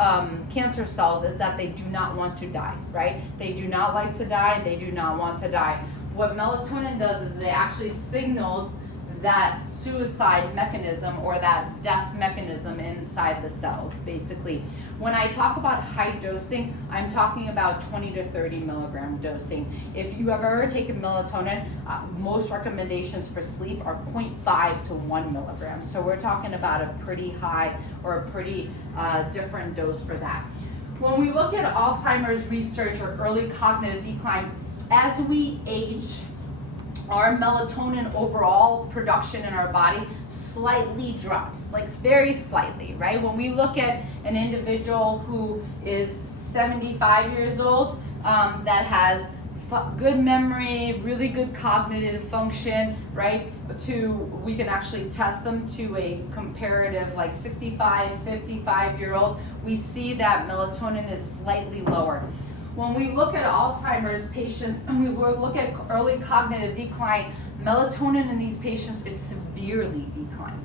cancer cells is that they do not want to die, right? They do not like to die, they do not want to die. What melatonin does is it actually signals that suicide mechanism, or that death mechanism inside the cells, basically. When I talk about high dosing, I'm talking about 20 to 30 milligram dosing. If you have ever taken melatonin, most recommendations for sleep are 0.5 to 1 milligram. So we're talking about a pretty high, or a pretty different dose for that. When we look at Alzheimer's research or early cognitive decline, as we age, our melatonin overall production in our body slightly drops, like very slightly, right? When we look at an individual who is 75 years old, that has good memory, really good cognitive function, right? We can actually test them to a comparative like 65, 55-year-old. We see that melatonin is slightly lower. When we look at Alzheimer's patients and we look at early cognitive decline, melatonin in these patients is severely declined.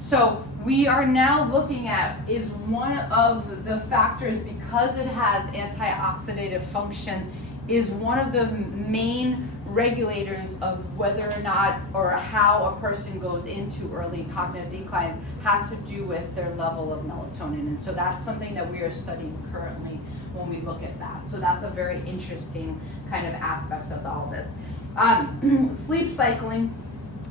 So we are now looking at, is one of the factors, because it has antioxidative function, is one of the main regulators of whether or not, or how a person goes into early cognitive declines, has to do with their level of melatonin. And so that's something that we are studying currently when we look at that. So that's a very interesting kind of aspect of all this. Sleep cycling,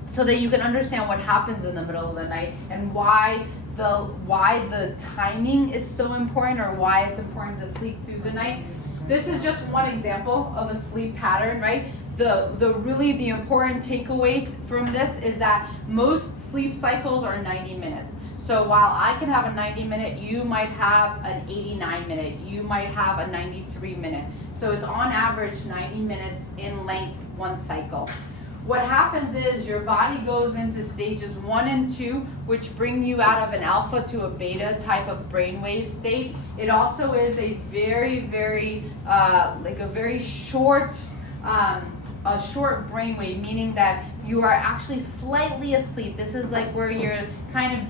so that you can understand what happens in the middle of the night and why the timing is so important, or why it's important to sleep through the night. This is just one example of a sleep pattern, right? The important takeaway from this is that most sleep cycles are 90 minutes. So while I can have a 90-minute, you might have an 89-minute, you might have a 93-minute. So it's on average 90 minutes in length, one cycle. What happens is your body goes into stages 1 and 2, which bring you out of an alpha to a beta type of brainwave state. It also is a very short brainwave, meaning that you are actually slightly asleep. This is like where you're kind of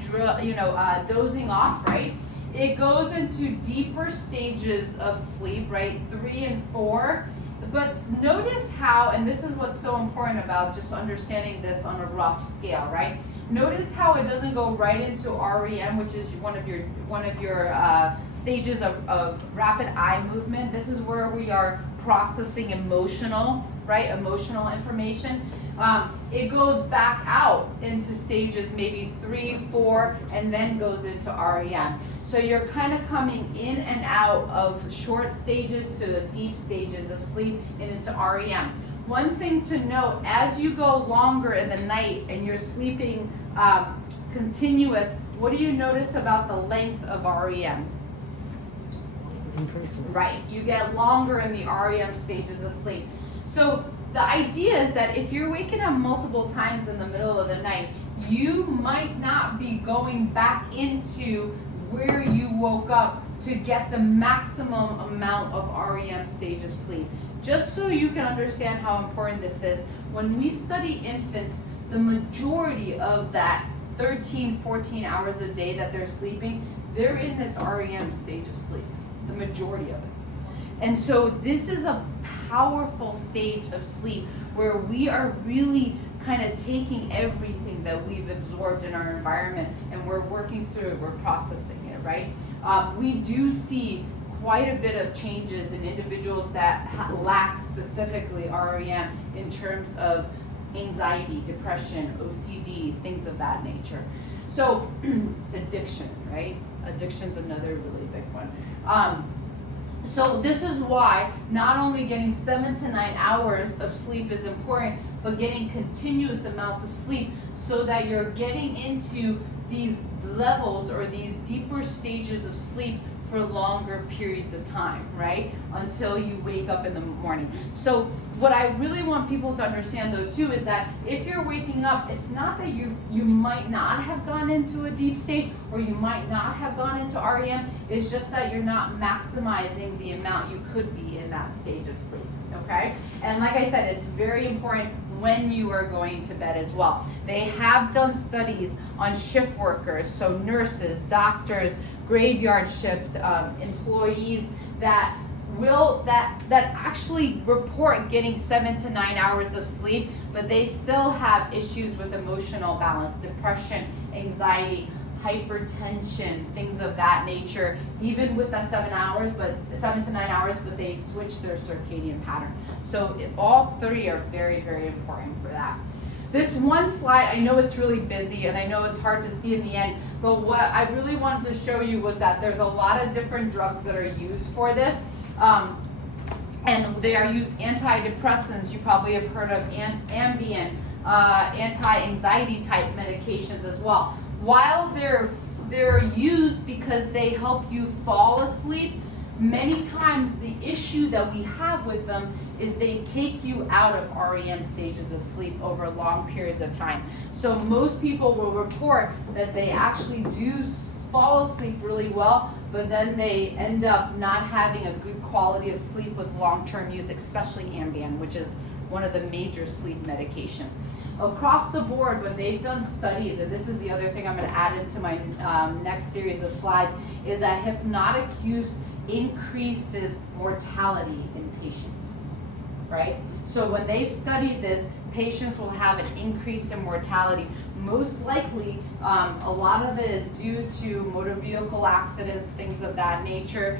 dozing off, right? It goes into deeper stages of sleep, right? 3 and 4. But notice how, and this is what's so important about just understanding this on a rough scale, right? Notice how it doesn't go right into REM, which is one of your stages of rapid eye movement. This is where we are processing emotional, right? Emotional information. It goes back out into stages maybe 3, 4, and then goes into REM. So you're kind of coming in and out of short stages to the deep stages of sleep and into REM. One thing to note, as you go longer in the night and you're sleeping continuous, what do you notice about the length of REM? Increases. Right, you get longer in the REM stages of sleep. So the idea is that if you're waking up multiple times in the middle of the night, you might not be going back into where you woke up to get the maximum amount of REM stage of sleep. Just so you can understand how important this is, when we study infants, the majority of that 13, 14 hours a day that they're sleeping, they're in this REM stage of sleep, the majority of it. And so this is a powerful stage of sleep where we are really kind of taking everything that we've absorbed in our environment and we're working through it, we're processing it, right? We do see quite a bit of changes in individuals that lack specifically REM in terms of anxiety, depression, OCD, things of that nature. So addiction, right? Addiction's another really big one. So this is why not only getting 7 to 9 hours of sleep is important, but getting continuous amounts of sleep so that you're getting into these levels or these deeper stages of sleep for longer periods of time, right? Until you wake up in the morning. So what I really want people to understand though too is that if you're waking up, it's not that you might not have gone into a deep stage or you might not have gone into REM, it's just that you're not maximizing the amount you could be in that stage of sleep, okay? And like I said, it's very important when you are going to bed as well. They have done studies on shift workers, so nurses, doctors, graveyard shift employees that actually report getting 7 to 9 hours of sleep, but they still have issues with emotional balance, depression, anxiety, hypertension, things of that nature, even with that 7 to 9 hours, but they switch their circadian pattern. So all three are very, very important for that. This one slide, I know it's really busy and I know it's hard to see in the end, but what I really wanted to show you was that there's a lot of different drugs that are used for this. And they are used antidepressants. You probably have heard of Ambien, anti-anxiety type medications as well. While they're used because they help you fall asleep, many times the issue that we have with them is they take you out of REM stages of sleep over long periods of time. So most people will report that they actually do fall asleep really well, but then they end up not having a good quality of sleep with long-term use, especially Ambien, which is one of the major sleep medications. Across the board, when they've done studies, and this is the other thing I'm going to add into my next series of slides, is that hypnotic use increases mortality in patients, right? So when they've studied this, patients will have an increase in mortality. Most likely, a lot of it is due to motor vehicle accidents, things of that nature.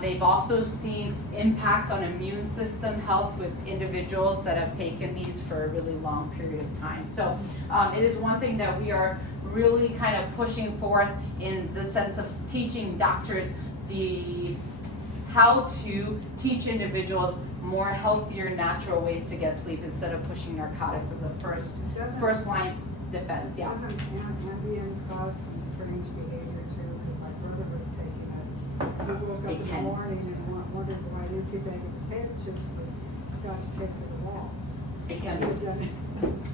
They've also seen impact on immune system health with individuals that have taken these for a really long period of time. So it is one thing that we are really kind of pushing forth in the sense of teaching doctors how to teach individuals more healthier, natural ways to get sleep instead of pushing narcotics as a first line defense. Yeah. Ambien caused some strange behavior too, because my brother was taking it. He woke up in the morning and wondered why incubated potato chips was scotch taped to the wall. It can.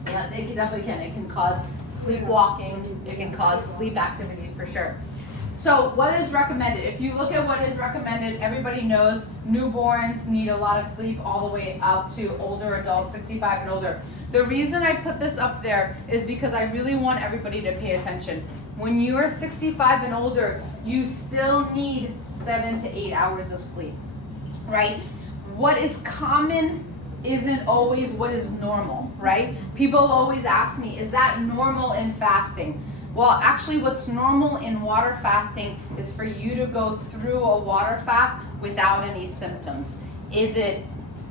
Yeah, it definitely can. It can cause sleepwalking. It can cause sleep activity for sure. So what is recommended? If you look at what is recommended, everybody knows newborns need a lot of sleep all the way out to older adults, 65 and older. The reason I put this up there is because I really want everybody to pay attention. When you are 65 and older, you still need 7 to 8 hours of sleep, right? What is common isn't always what is normal, right? People always ask me, is that normal in fasting? Well, actually what's normal in water fasting is for you to go through a water fast without any symptoms. Is it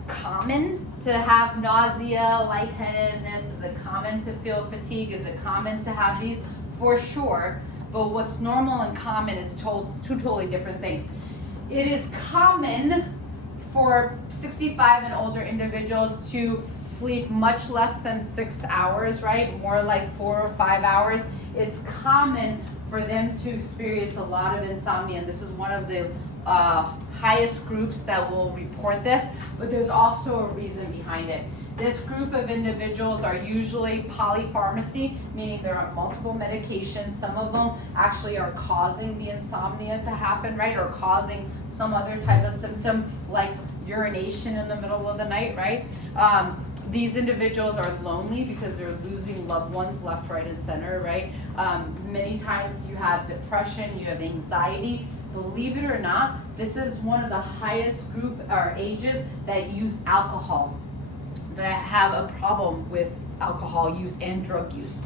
common to have nausea, lightheadedness? Is it common to feel fatigue? Is it common to have these? For sure. But what's normal and common is two totally different things. It is common for 65 and older individuals to sleep much less than 6 hours, right? More like 4 or 5 hours. It's common for them to experience a lot of insomnia, and this is one of the highest groups that will report this, but there's also a reason behind it. This group of individuals are usually polypharmacy, meaning they're on multiple medications. Some of them actually are causing the insomnia to happen, right? Or causing some other type of symptom like urination in the middle of the night, right? These individuals are lonely because they're losing loved ones left, right, and center, right? Many times you have depression, you have anxiety. Believe it or not, this is one of the highest group or ages that use alcohol, that have a problem with alcohol use and drug use.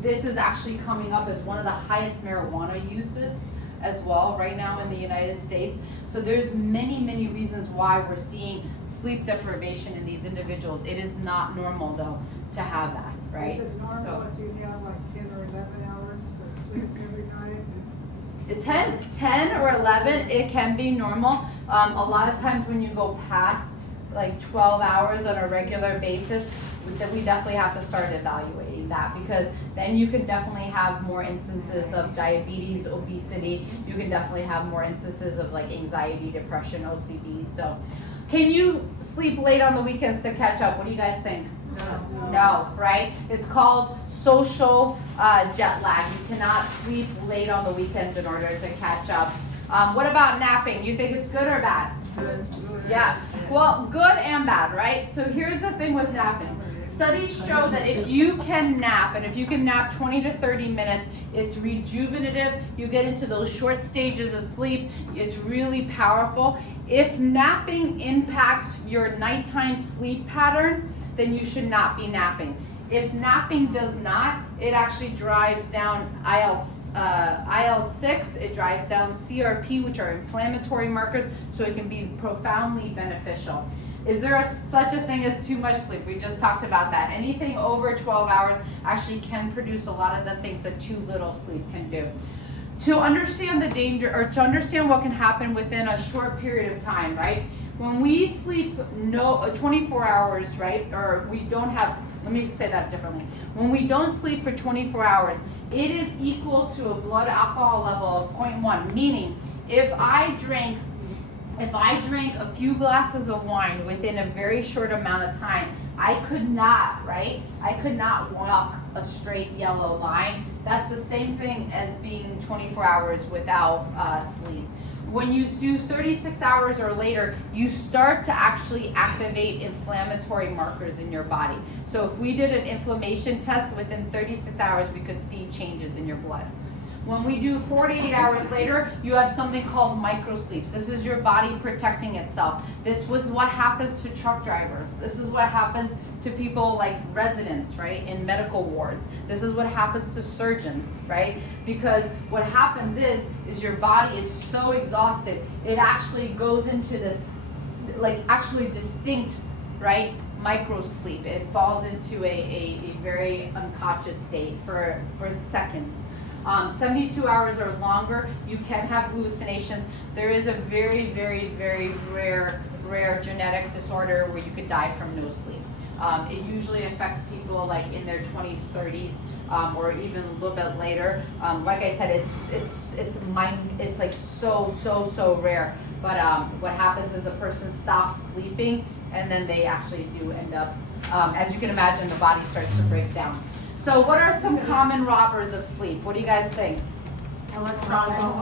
This is actually coming up as one of the highest marijuana uses as well right now in the United States. So there's many reasons why we're seeing sleep deprivation in these individuals. It is not normal though to have that, right? Is it normal if you have like 10 or 11 hours of sleep every night? 10 or 11, it can be normal. A lot of times when you go past like 12 hours on a regular basis, we definitely have to start evaluating that, because then you can definitely have more instances of diabetes, obesity. You can definitely have more instances of like anxiety, depression, OCD. So can you sleep late on the weekends to catch up? What do you guys think? No, right? It's called social jet lag. You cannot sleep late on the weekends in order to catch up. What about napping? You think it's good or bad? Good. Yes. Well, good and bad, right? So here's the thing with napping. Studies show that if you can nap, and if you can nap 20 to 30 minutes, it's rejuvenative. You get into those short stages of sleep. It's really powerful. If napping impacts your nighttime sleep pattern, then you should not be napping. If napping does not, it actually drives down IL-6, it drives down CRP, which are inflammatory markers, so it can be profoundly beneficial. Is there such a thing as too much sleep? We just talked about that. Anything over 12 hours actually can produce a lot of the things that too little sleep can do. To understand the danger, or to understand what can happen within a short period of time, right? When we sleep 24 hours, right, or we don't have, let me say that differently. When we don't sleep for 24 hours, it is equal to a blood alcohol level of 0.1, meaning if I drank a few glasses of wine within a very short amount of time, I could not, right? I could not walk a straight yellow line. That's the same thing as being 24 hours without sleep. When you do 36 hours or later, you start to actually activate inflammatory markers in your body. So if we did an inflammation test within 36 hours, we could see changes in your blood. When we do 48 hours later, you have something called microsleeps. This is your body protecting itself. This was what happens to truck drivers. This is what happens to people like residents, right, in medical wards. This is what happens to surgeons, right? Because what happens is your body is so exhausted, it actually goes into this, like actually distinct, right, microsleep. It falls into a very unconscious state for seconds. 72 hours or longer, you can have hallucinations. There is a very rare genetic disorder where you could die from no sleep. It usually affects people like in their 20s, 30s, or even a little bit later. Like I said, it's like so rare. But what happens is a person stops sleeping, and then they actually do end up, as you can imagine, the body starts to break down. So what are some common robbers of sleep? What do you guys think? Electronics.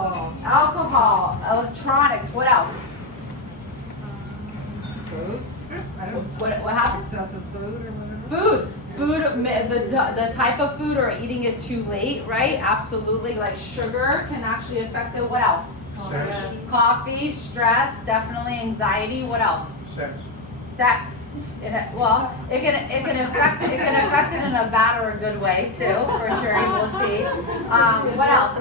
Alcohol, electronics, what else? Food? What happens? Excessive food or whatever? Food, the type of food or eating it too late, right? Absolutely, like sugar can actually affect it. What else? Stress. Coffee, stress, definitely anxiety. What else? Sex. It can affect it in a bad or a good way too, for sure. We'll see. What else?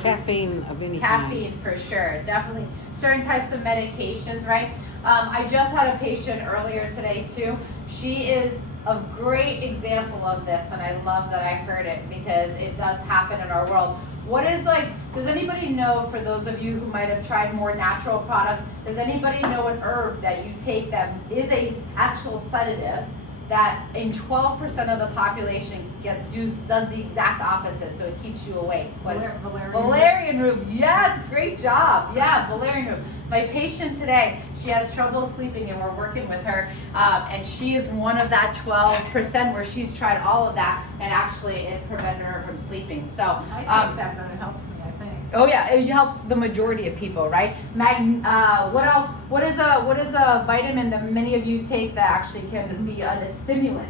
Caffeine of any kind. Caffeine for sure, definitely. Certain types of medications, right? I just had a patient earlier today too. She is a great example of this, and I love that I heard it because it does happen in our world. What is does anybody know, for those of you who might have tried more natural products, does anybody know an herb that you take that is a actual sedative that in 12% of the population does the exact opposite, so it keeps you awake? Valerian root. Yes, great job. Yeah, valerian root. My patient today, she has trouble sleeping, and we're working with her, and she is one of that 12% where she's tried all of that, and actually it prevented her from sleeping. So I take that, but it helps me, I think. oh yeah, it helps the majority of people, right? What else? What is a vitamin that many of you take that actually can be a stimulant?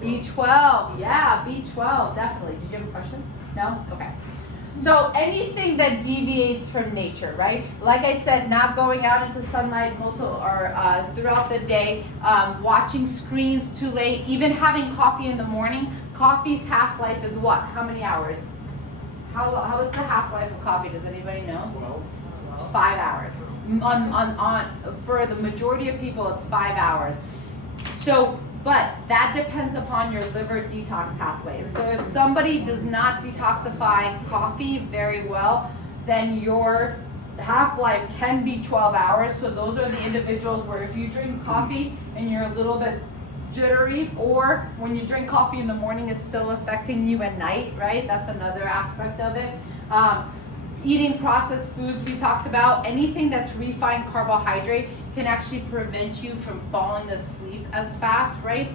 B12. Yeah, B12, definitely. Did you have a question? No? Okay. So anything that deviates from nature, right? Like I said, not going out into sunlight throughout the day, watching screens too late, even having coffee in the morning. Coffee's half-life is what? How many hours? How is the half-life of coffee? Does anybody know? 5 hours. For the majority of people, it's 5 hours. So, but that depends upon your liver detox pathways. So if somebody does not detoxify coffee very well, then your half-life can be 12 hours. So those are the individuals where if you drink coffee and you're a little bit jittery, or when you drink coffee in the morning, it's still affecting you at night, right? That's another aspect of it. Eating processed foods we talked about, anything that's refined carbohydrate can actually prevent you from falling asleep as fast, right?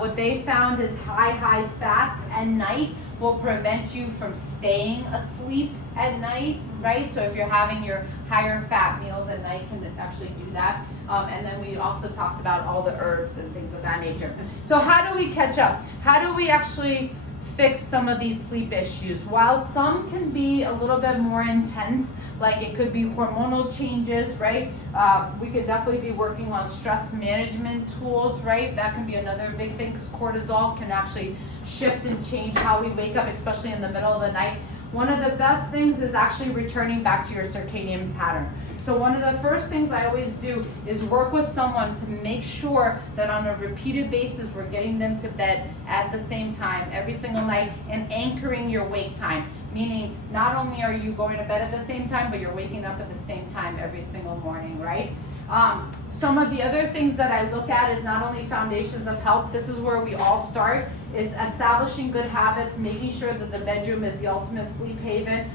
What they found is high fats at night will prevent you from staying asleep at night, right? So if you're having your higher fat meals at night, can actually do that. And then we also talked about all the herbs and things of that nature. So how do we catch up? How do we actually fix some of these sleep issues? While some can be a little bit more intense, like it could be hormonal changes, right? We could definitely be working on stress management tools, right? That can be another big thing because cortisol can actually shift and change how we wake up, especially in the middle of the night. One of the best things is actually returning back to your circadian pattern. So one of the first things I always do is work with someone to make sure that on a repeated basis we're getting them to bed at the same time every single night and anchoring your wake time. Meaning not only are you going to bed at the same time, but you're waking up at the same time every single morning, right? Some of the other things that I look at is not only foundations of health, this is where we all start. It's establishing good habits, making sure that the bedroom is the ultimate sleep haven,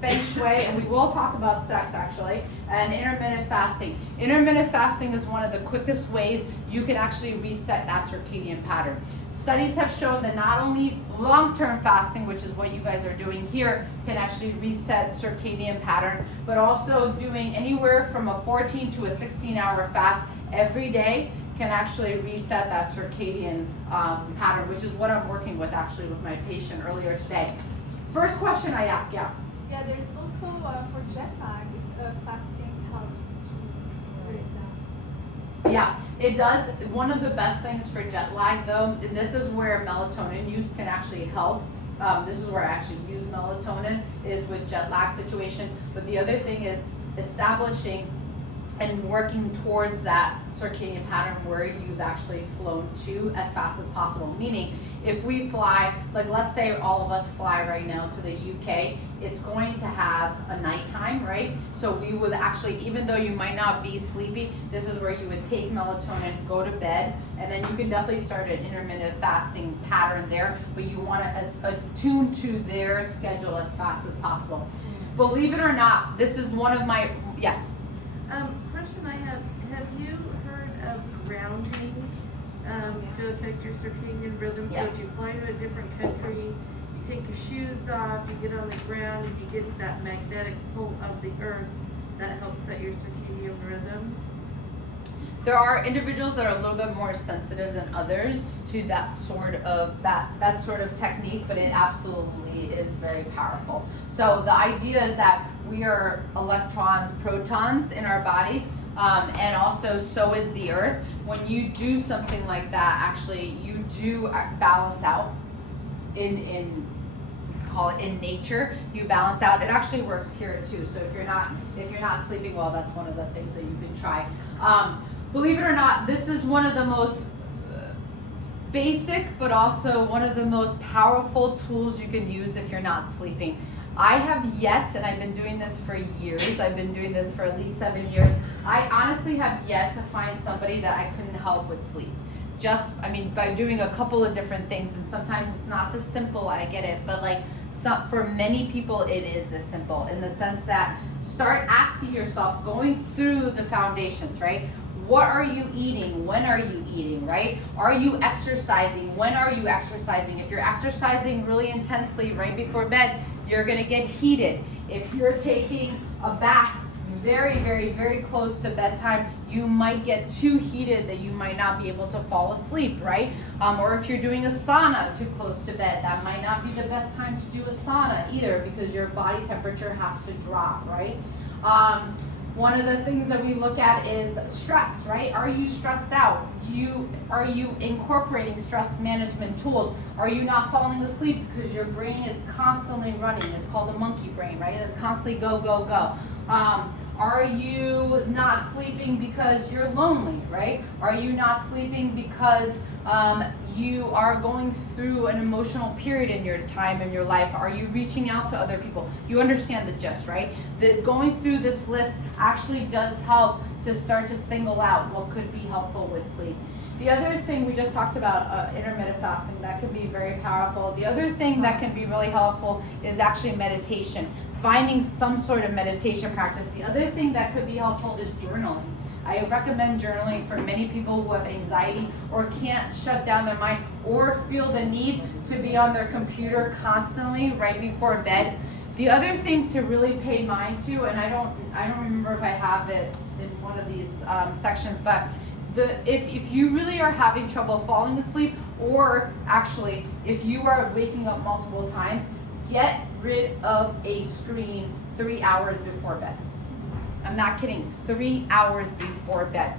feng shui, and we will talk about sex actually, and intermittent fasting. Intermittent fasting is one of the quickest ways you can actually reset that circadian pattern. Studies have shown that not only long-term fasting, which is what you guys are doing here, can actually reset circadian pattern, but also doing anywhere from a 14 to a 16-hour fast every day can actually reset that circadian pattern, which is what I'm working with actually with my patient earlier today. First question I asked, yeah? Yeah, there's also for jet lag, fasting helps to bring it down. Yeah, it does. One of the best things for jet lag though, and this is where melatonin use can actually help. This is where I actually use melatonin, is with jet lag situation. But the other thing is establishing and working towards that circadian pattern where you've actually flown to as fast as possible. Meaning, if we fly, like let's say all of us fly right now to the UK, it's going to have a nighttime, right? So we would actually, even though you might not be sleepy, this is where you would take melatonin, go to bed, and then you can definitely start an intermittent fasting pattern there, but you want to attune to their schedule as fast as possible. Believe it or not, this is one of my, yes? Question I have you heard of grounding to affect your circadian rhythm? Yes. So if you fly to a different country, you take your shoes off, you get on the ground, you get that magnetic pull of the earth, that helps set your circadian rhythm? There are individuals that are a little bit more sensitive than others to that sort of technique, but it absolutely is very powerful. So the idea is that we are electrons, protons in our body, and also so is the earth. When you do something like that, actually you do balance out in call it, in nature, you balance out. It actually works here too. So if you're not sleeping well, that's one of the things that you can try. Believe it or not, this is one of the most basic, but also one of the most powerful tools you can use if you're not sleeping. I have yet, and I've been doing this for years, I've been doing this for at least 7 years, I honestly have yet to find somebody that I couldn't help with sleep. Just, I mean, by doing a couple of different things, and sometimes it's not this simple, I get it, but like, for many people it is this simple, in the sense that start asking yourself, going through the foundations, right? What are you eating? When are you eating, right? Are you exercising? When are you exercising? If you're exercising really intensely right before bed, you're gonna get heated. If you're taking a bath very, very, very close to bedtime, you might get too heated that you might not be able to fall asleep, right? Or if you're doing a sauna too close to bed, that might not be the best time to do a sauna either, because your body temperature has to drop, right? One of the things that we look at is stress, right? Are you stressed out? Are you incorporating stress management tools? Are you not falling asleep because your brain is constantly running? It's called a monkey brain, right? It's constantly go, go, go. Are you not sleeping because you're lonely, right? Are you not sleeping because you are going through an emotional period in your time in your life? Are you reaching out to other people? You understand the gist, right? That going through this list actually does help to start to single out what could be helpful with sleep. The other thing we just talked about, intermittent fasting, that can be very powerful. The other thing that can be really helpful is actually meditation. Finding some sort of meditation practice. The other thing that could be helpful is journaling. I recommend journaling for many people who have anxiety or can't shut down their mind or feel the need to be on their computer constantly right before bed. The other thing to really pay mind to, and I don't remember if I have it in one of these sections, but if you really are having trouble falling asleep, or actually if you are waking up multiple times, get rid of a screen 3 hours before bed. I'm not kidding, 3 hours before bed.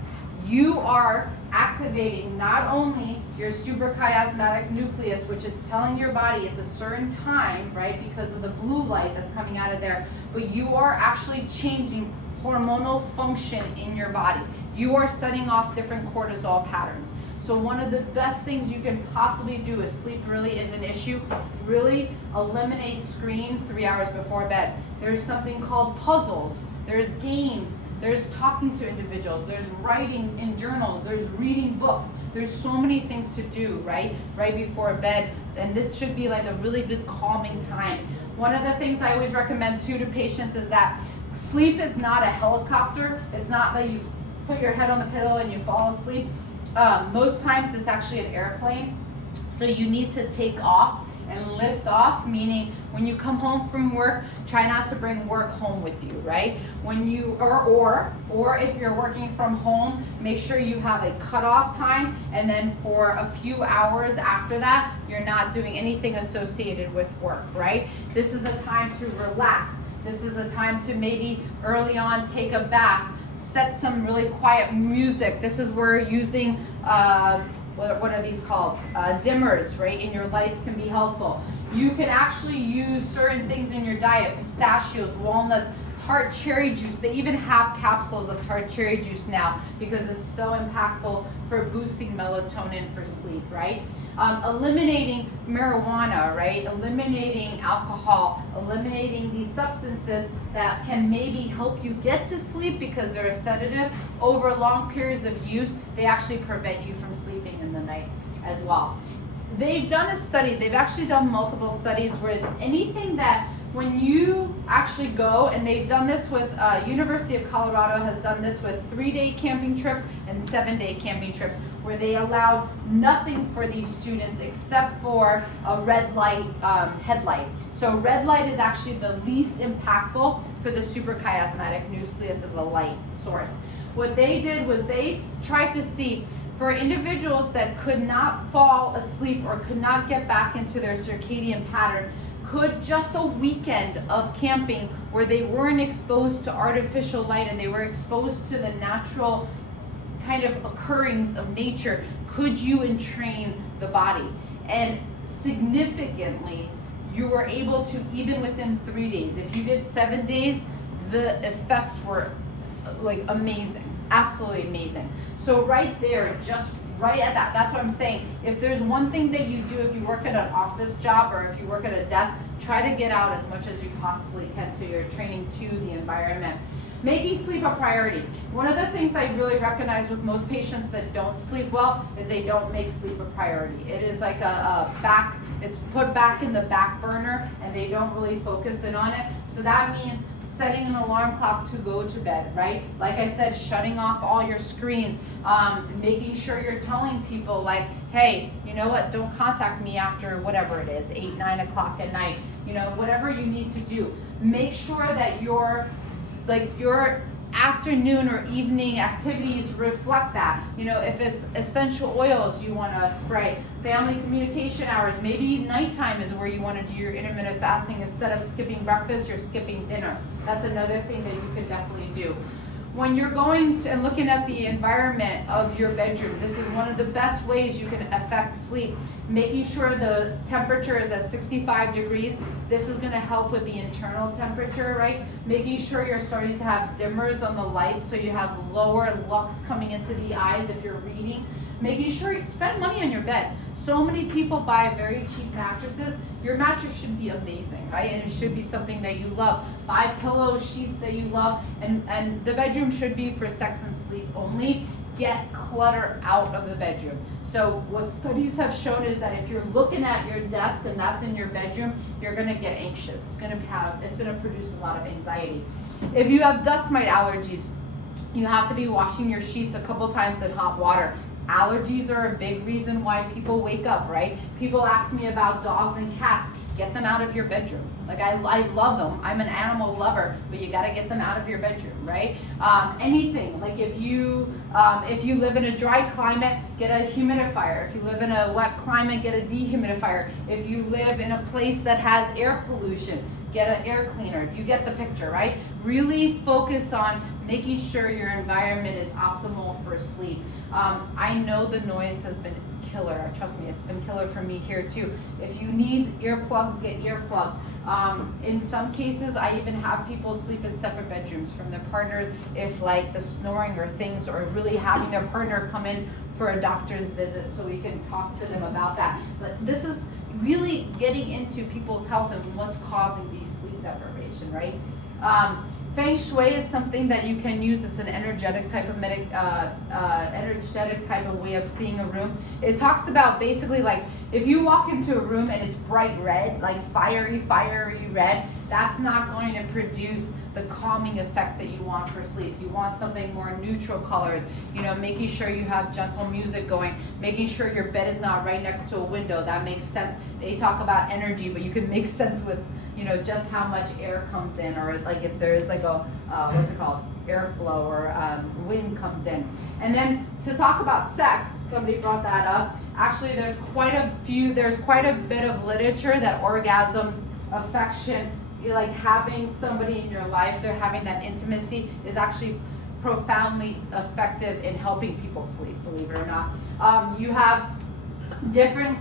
You are activating not only your suprachiasmatic nucleus, which is telling your body it's a certain time, right, because of the blue light that's coming out of there, but you are actually changing hormonal function in your body. You are setting off different cortisol patterns. So one of the best things you can possibly do if sleep really is an issue, really eliminate screen 3 hours before bed. There's something called puzzles, there's games, there's talking to individuals, there's writing in journals, there's reading books. There's so many things to do, right before bed, and this should be like a really good calming time. One of the things I always recommend too to patients is that sleep is not a helicopter. It's not that you put your head on the pillow and you fall asleep. Most times it's actually an airplane. So you need to take off and lift off, meaning when you come home from work, try not to bring work home with you, right? When you, or if you're working from home, make sure you have a cutoff time, and then for a few hours after that, you're not doing anything associated with work, right? This is a time to relax. This is a time to maybe early on take a bath, set some really quiet music. This is where using, what are these called? Dimmers, right? And your lights can be helpful. You can actually use certain things in your diet, pistachios, walnuts, tart cherry juice. They even have capsules of tart cherry juice now because it's so impactful for boosting melatonin for sleep, right? Eliminating marijuana, right? Eliminating alcohol, eliminating these substances that can maybe help you get to sleep because they're a sedative. Over long periods of use, they actually prevent you from sleeping in the night as well. They've done a study, they've actually done multiple studies where anything that when you actually go, and they've done this with, University of Colorado has done this with 3-day camping trips and 7-day camping trips, where they allowed nothing for these students except for a red light headlight. So red light is actually the least impactful for the suprachiasmatic nucleus as a light source. What they did was they tried to see for individuals that could not fall asleep or could not get back into their circadian pattern, could just a weekend of camping where they weren't exposed to artificial light and they were exposed to the natural kind of occurrings of nature, could you entrain the body? And significantly, you were able to, even within 3 days, if you did 7 days, the effects were like amazing, absolutely amazing. So right there, just right at that, that's what I'm saying. If there's one thing that you do, if you work at an office job or if you work at a desk, try to get out as much as you possibly can so you're training to the environment. Making sleep a priority. One of the things I really recognize with most patients that don't sleep well is they don't make sleep a priority. It is like it's put back in the back burner and they don't really focus in on it. So that means setting an alarm clock to go to bed, right? Like I said, shutting off all your screens, making sure you're telling people like, hey, you know what, don't contact me after whatever it is, 8, 9 o'clock at night, you know, whatever you need to do. Make sure that your afternoon or evening activities reflect that. You know, if it's essential oils you want to spray, family communication hours, maybe nighttime is where you want to do your intermittent fasting. Instead of skipping breakfast, you're skipping dinner. That's another thing that you can definitely do. When you're going to, and looking at the environment of your bedroom, this is one of the best ways you can affect sleep. Making sure the temperature is at 65 degrees. This is going to help with the internal temperature, right? Making sure you're starting to have dimmers on the lights so you have lower lux coming into the eyes if you're reading. Making sure you spend money on your bed. So many people buy very cheap mattresses. Your mattress should be amazing, right? And it should be something that you love. Buy pillows, sheets that you love, and the bedroom should be for sex and sleep only. Get clutter out of the bedroom. So what studies have shown is that if you're looking at your desk and that's in your bedroom, you're gonna get anxious. It's gonna produce a lot of anxiety. If you have dust mite allergies, you have to be washing your sheets a couple times in hot water. Allergies are a big reason why people wake up, right? People ask me about dogs and cats. Get them out of your bedroom. Like I love them. I'm an animal lover, but you got to get them out of your bedroom, right? Anything like if you live in a dry climate, get a humidifier. If you live in a wet climate, get a dehumidifier. If you live in a place that has air pollution, get an air cleaner. You get the picture, right? Really focus on making sure your environment is optimal for sleep. I know the noise has been killer. Trust me, it's been killer for me here too. If you need earplugs, get earplugs. In some cases, I even have people sleep in separate bedrooms from their partners if like the snoring or things, or really having their partner come in for a doctor's visit so we can talk to them about that. But this is really getting into people's health and what's causing these sleep deprivation, right? Feng Shui is something that you can use. It's an energetic type of way of seeing a room. It talks about basically like if you walk into a room and it's bright red, like fiery red, that's not going to produce the calming effects that you want for sleep. You want something more neutral colors, you know, making sure you have gentle music going, making sure your bed is not right next to a window. That makes sense. They talk about energy, but you can make sense with, you know, just how much air comes in, or like if there's like a, what's it called, airflow, or wind comes in. And then to talk about sex, somebody brought that up. Actually, there's quite a bit of literature that orgasms, affection, like having somebody in your life, they're having that intimacy is actually profoundly effective in helping people sleep, believe it or not. You have different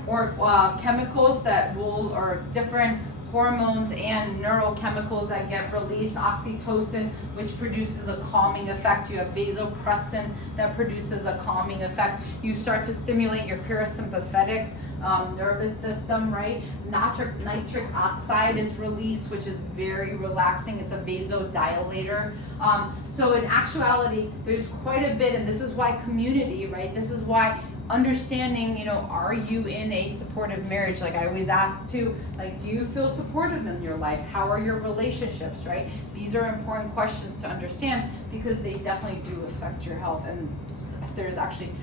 chemicals that will, or different hormones and neurochemicals that get released. Oxytocin, which produces a calming effect. You have vasopressin that produces a calming effect. You start to stimulate your parasympathetic nervous system, right? Nitric oxide is released, which is very relaxing. It's a vasodilator. So in actuality, there's quite a bit, and this is why community, right? This is why understanding, you know, are you in a supportive marriage? Like I always ask too, like, do you feel supported in your life? How are your relationships, right? These are important questions to understand because they definitely do affect your health. And there's actually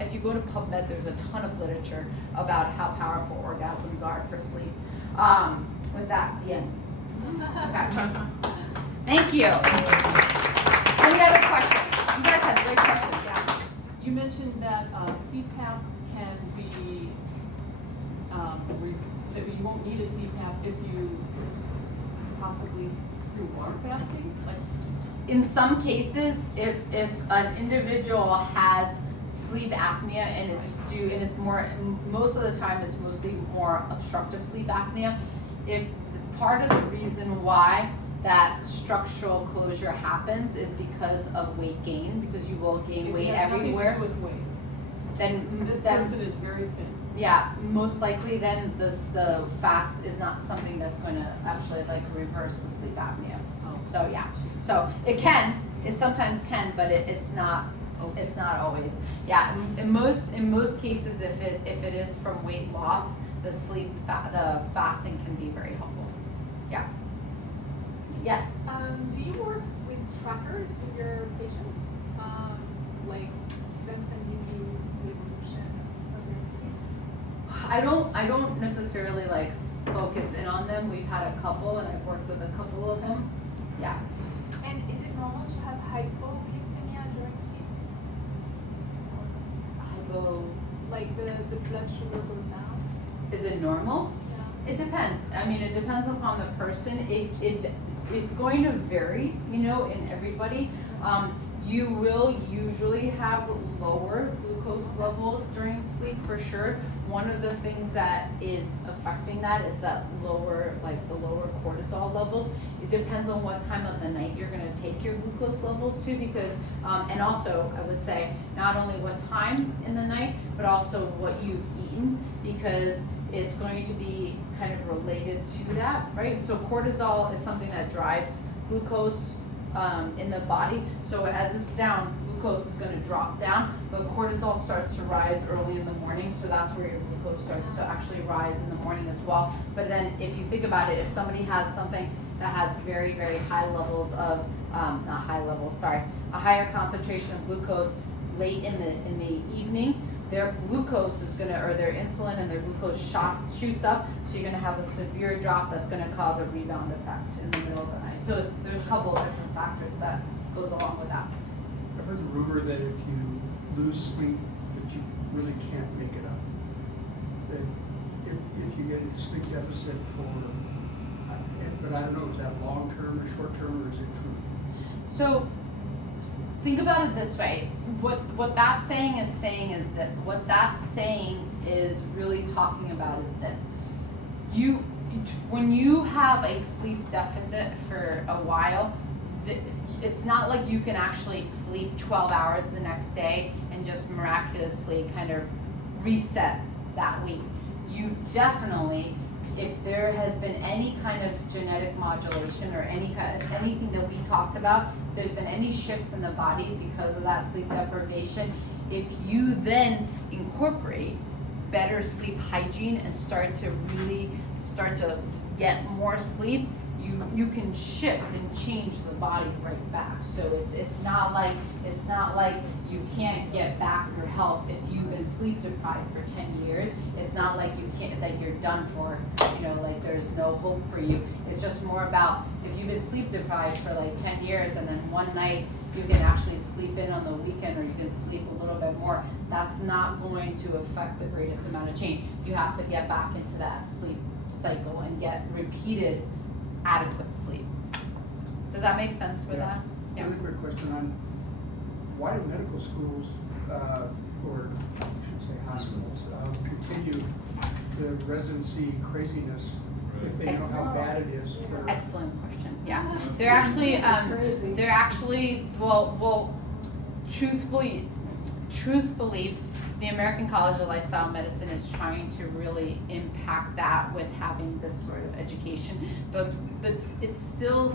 if you go to PubMed, there's a ton of literature about how powerful orgasms are for sleep. With that, yeah. Okay. Thank you. Any other questions? You guys had great questions, yeah. You mentioned that CPAP can be, that you won't need a CPAP if you possibly through water fasting? Like, in some cases, if an individual has sleep apnea and it's more, most of the time it's mostly more obstructive sleep apnea, if part of the reason why that structural closure happens is because of weight gain, because you will gain weight It has nothing to everywhere, do with weight. then This then person is very thin. yeah, most likely then the fast is not something that's going to actually like reverse the sleep apnea. Oh. So yeah, so it sometimes can, but it's not always. Yeah, in most cases, if it is from weight loss, the fasting can be very helpful. Yeah. Yes. Do you work with trackers with your patients? Like them sending you the evolution of their sleep? I don't necessarily like focus in on them. We've had a couple, and I've worked with a couple of them. Yeah. And is it normal to have hypoglycemia during sleep? Like the blood sugar goes down? Is it normal? Yeah. It depends. I mean, it depends upon the person. It's going to vary, in everybody. You will usually have lower glucose levels during sleep for sure. One of the things that is affecting that is that the lower cortisol levels. It depends on what time of the night you're going to take your glucose levels to, because, and also I would say not only what time in the night, but also what you've eaten, because it's going to be kind of related to that, right? So cortisol is something that drives glucose in the body. So as it's down, glucose is going to drop down, but cortisol starts to rise early in the morning. So that's where your glucose starts to actually rise in the morning as well. But then if you think about it, if somebody has something that has very, very high levels of, a higher concentration of glucose late in the evening, their glucose is gonna, or their insulin and their glucose shoots up, so you're gonna have a severe drop that's gonna cause a rebound effect in the middle of the night. So there's a couple of different factors that goes along with that. I've heard the rumor that if you lose sleep, that you really can't make it up. That if you get a sleep deficit but I don't know, is that long term or short term, or is it true? So think about it this way. What that's saying is that what that's saying is really talking about is this. When you have a sleep deficit for a while, it's not like you can actually sleep 12 hours the next day and just miraculously kind of reset that week. You definitely, if there has been any kind of genetic modulation or anything that we talked about, if there's been any shifts in the body because of that sleep deprivation, if you then incorporate better sleep hygiene and start to get more sleep, you can shift and change the body right back. So it's not like you can't get back your health if you've been sleep deprived for 10 years. It's not like you're done for, like there's no hope for you. It's just more about if you've been sleep deprived for like 10 years and then one night you can actually sleep in on the weekend, or you can sleep a little bit more, that's not going to affect the greatest amount of change. You have to get back into that sleep cycle and get repeated adequate sleep. Does that make sense for that? Yeah. Another quick question on why do medical schools, or I should say hospitals, continue the residency craziness if they know how bad it is for... Excellent question. Yeah, they're actually, well, truthfully, the American College of Lifestyle Medicine is trying to really impact that with having this sort of education, but it's still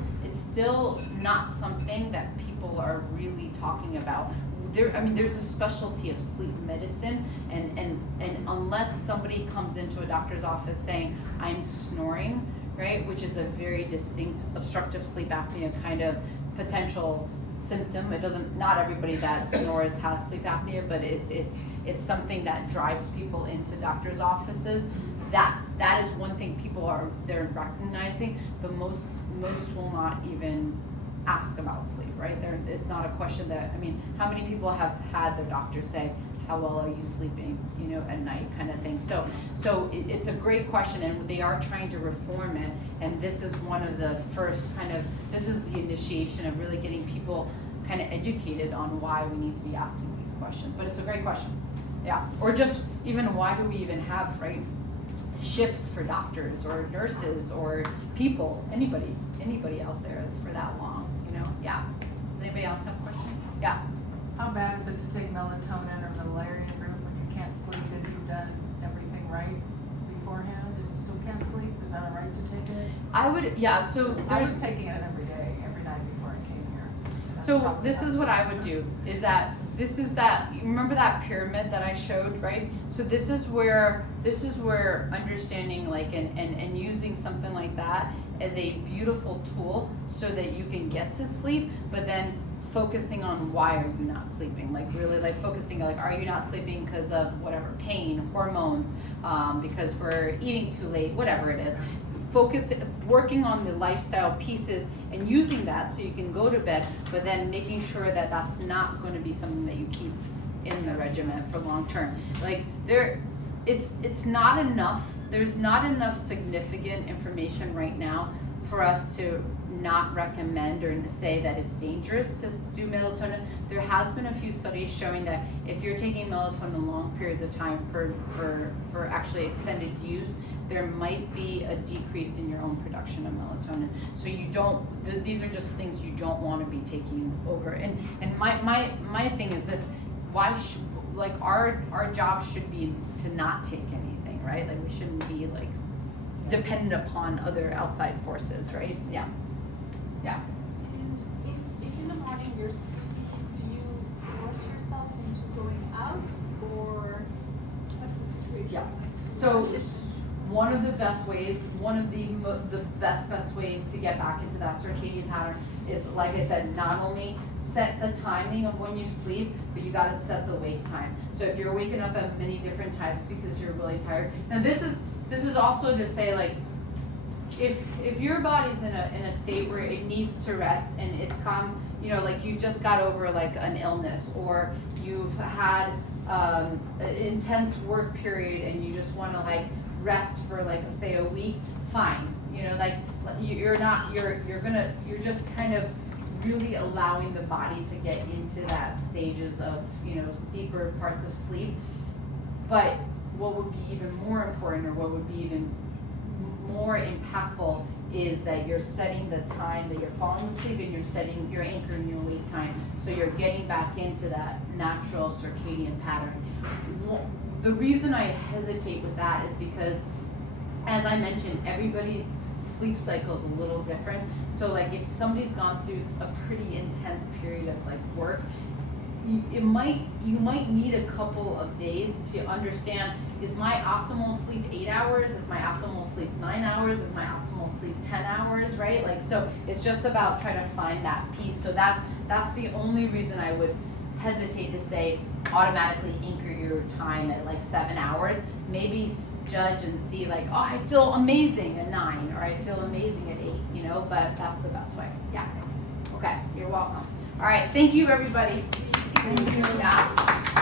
not something that people are really talking about. There's a specialty of sleep medicine, and unless somebody comes into a doctor's office saying, I'm snoring, right, which is a very distinct obstructive sleep apnea kind of potential symptom. Not everybody that snores has sleep apnea, but it's something that drives people into doctors' offices. That is one thing they're recognizing, but most will not even ask about sleep, right? It's not a question that, how many people have had their doctor say, how well are you sleeping, at night, kind of thing. So it's a great question, and they are trying to reform it, and this is one of the first this is the initiation of really getting people kind of educated on why we need to be asking these questions. But it's a great question. Yeah. Or just even why do we even have, right, shifts for doctors or nurses or people, anybody out there for that long, you know? Yeah. Does anybody else have a question? Yeah. How bad is it to take melatonin or malaria group when you can't sleep if you've done everything right beforehand and you still can't sleep? Is that all right to take it? I would, yeah, so 'Cause I was there's, taking it every day, every night before I came here. That's so probably this not is what the I best. would do, is that, this is that, you remember that pyramid that I showed, right? So this is where understanding like, and using something like that as a beautiful tool so that you can get to sleep, but then focusing on why are you not sleeping, like really like focusing like, are you not sleeping because of whatever, pain, hormones, because we're eating too late, whatever it is. Focus, working on the lifestyle pieces and using that so you can go to bed, but then making sure that that's not going to be something that you keep in the regimen for long term. Like it's not enough, there's not enough significant information right now for us to not recommend or say that it's dangerous to do melatonin. There has been a few studies showing that if you're taking melatonin long periods of time for actually extended use, there might be a decrease in your own production of melatonin. So you don't, these are just things you don't want to be taking over. And my thing is this, like our job should be to not take anything, right? Like we shouldn't be like dependent upon other outside forces, right? Yeah. Yeah. And if in the morning you're sleepy, do you force yourself into going out, or what's the situation? Yes. So one of the best ways, one of the best ways to get back into that circadian pattern is, like I said, not only set the timing of when you sleep, but you got to set the wake time. So if you're waking up at many different times because you're really tired, now this is also to say, like, if your body's in a state where it needs to rest and it's come, you know, like you just got over like an illness, or you've had an intense work period and you just want to like rest for like say a week, fine. You know, like you're just kind of really allowing the body to get into that stages of, you know, deeper parts of sleep. But what would be even more important, or what would be even more impactful, is that you're setting the time that you're falling asleep and you're anchoring your wake time, so you're getting back into that natural circadian pattern. The reason I hesitate with that is because, as I mentioned, everybody's sleep cycle is a little different. So like if somebody's gone through a pretty intense period of like work, you might need a couple of days to understand, is my optimal sleep 8 hours? Is my optimal sleep 9 hours? Is my optimal sleep 10 hours, right? Like, so it's just about trying to find that piece. So that's the only reason I would hesitate to say automatically anchor your time at like 7 hours. Maybe judge and see like, oh, I feel amazing at 9, or I feel amazing at 8, you know, but that's the best way. Yeah. Okay, you're welcome. All right, thank you everybody. Thank you. Yeah.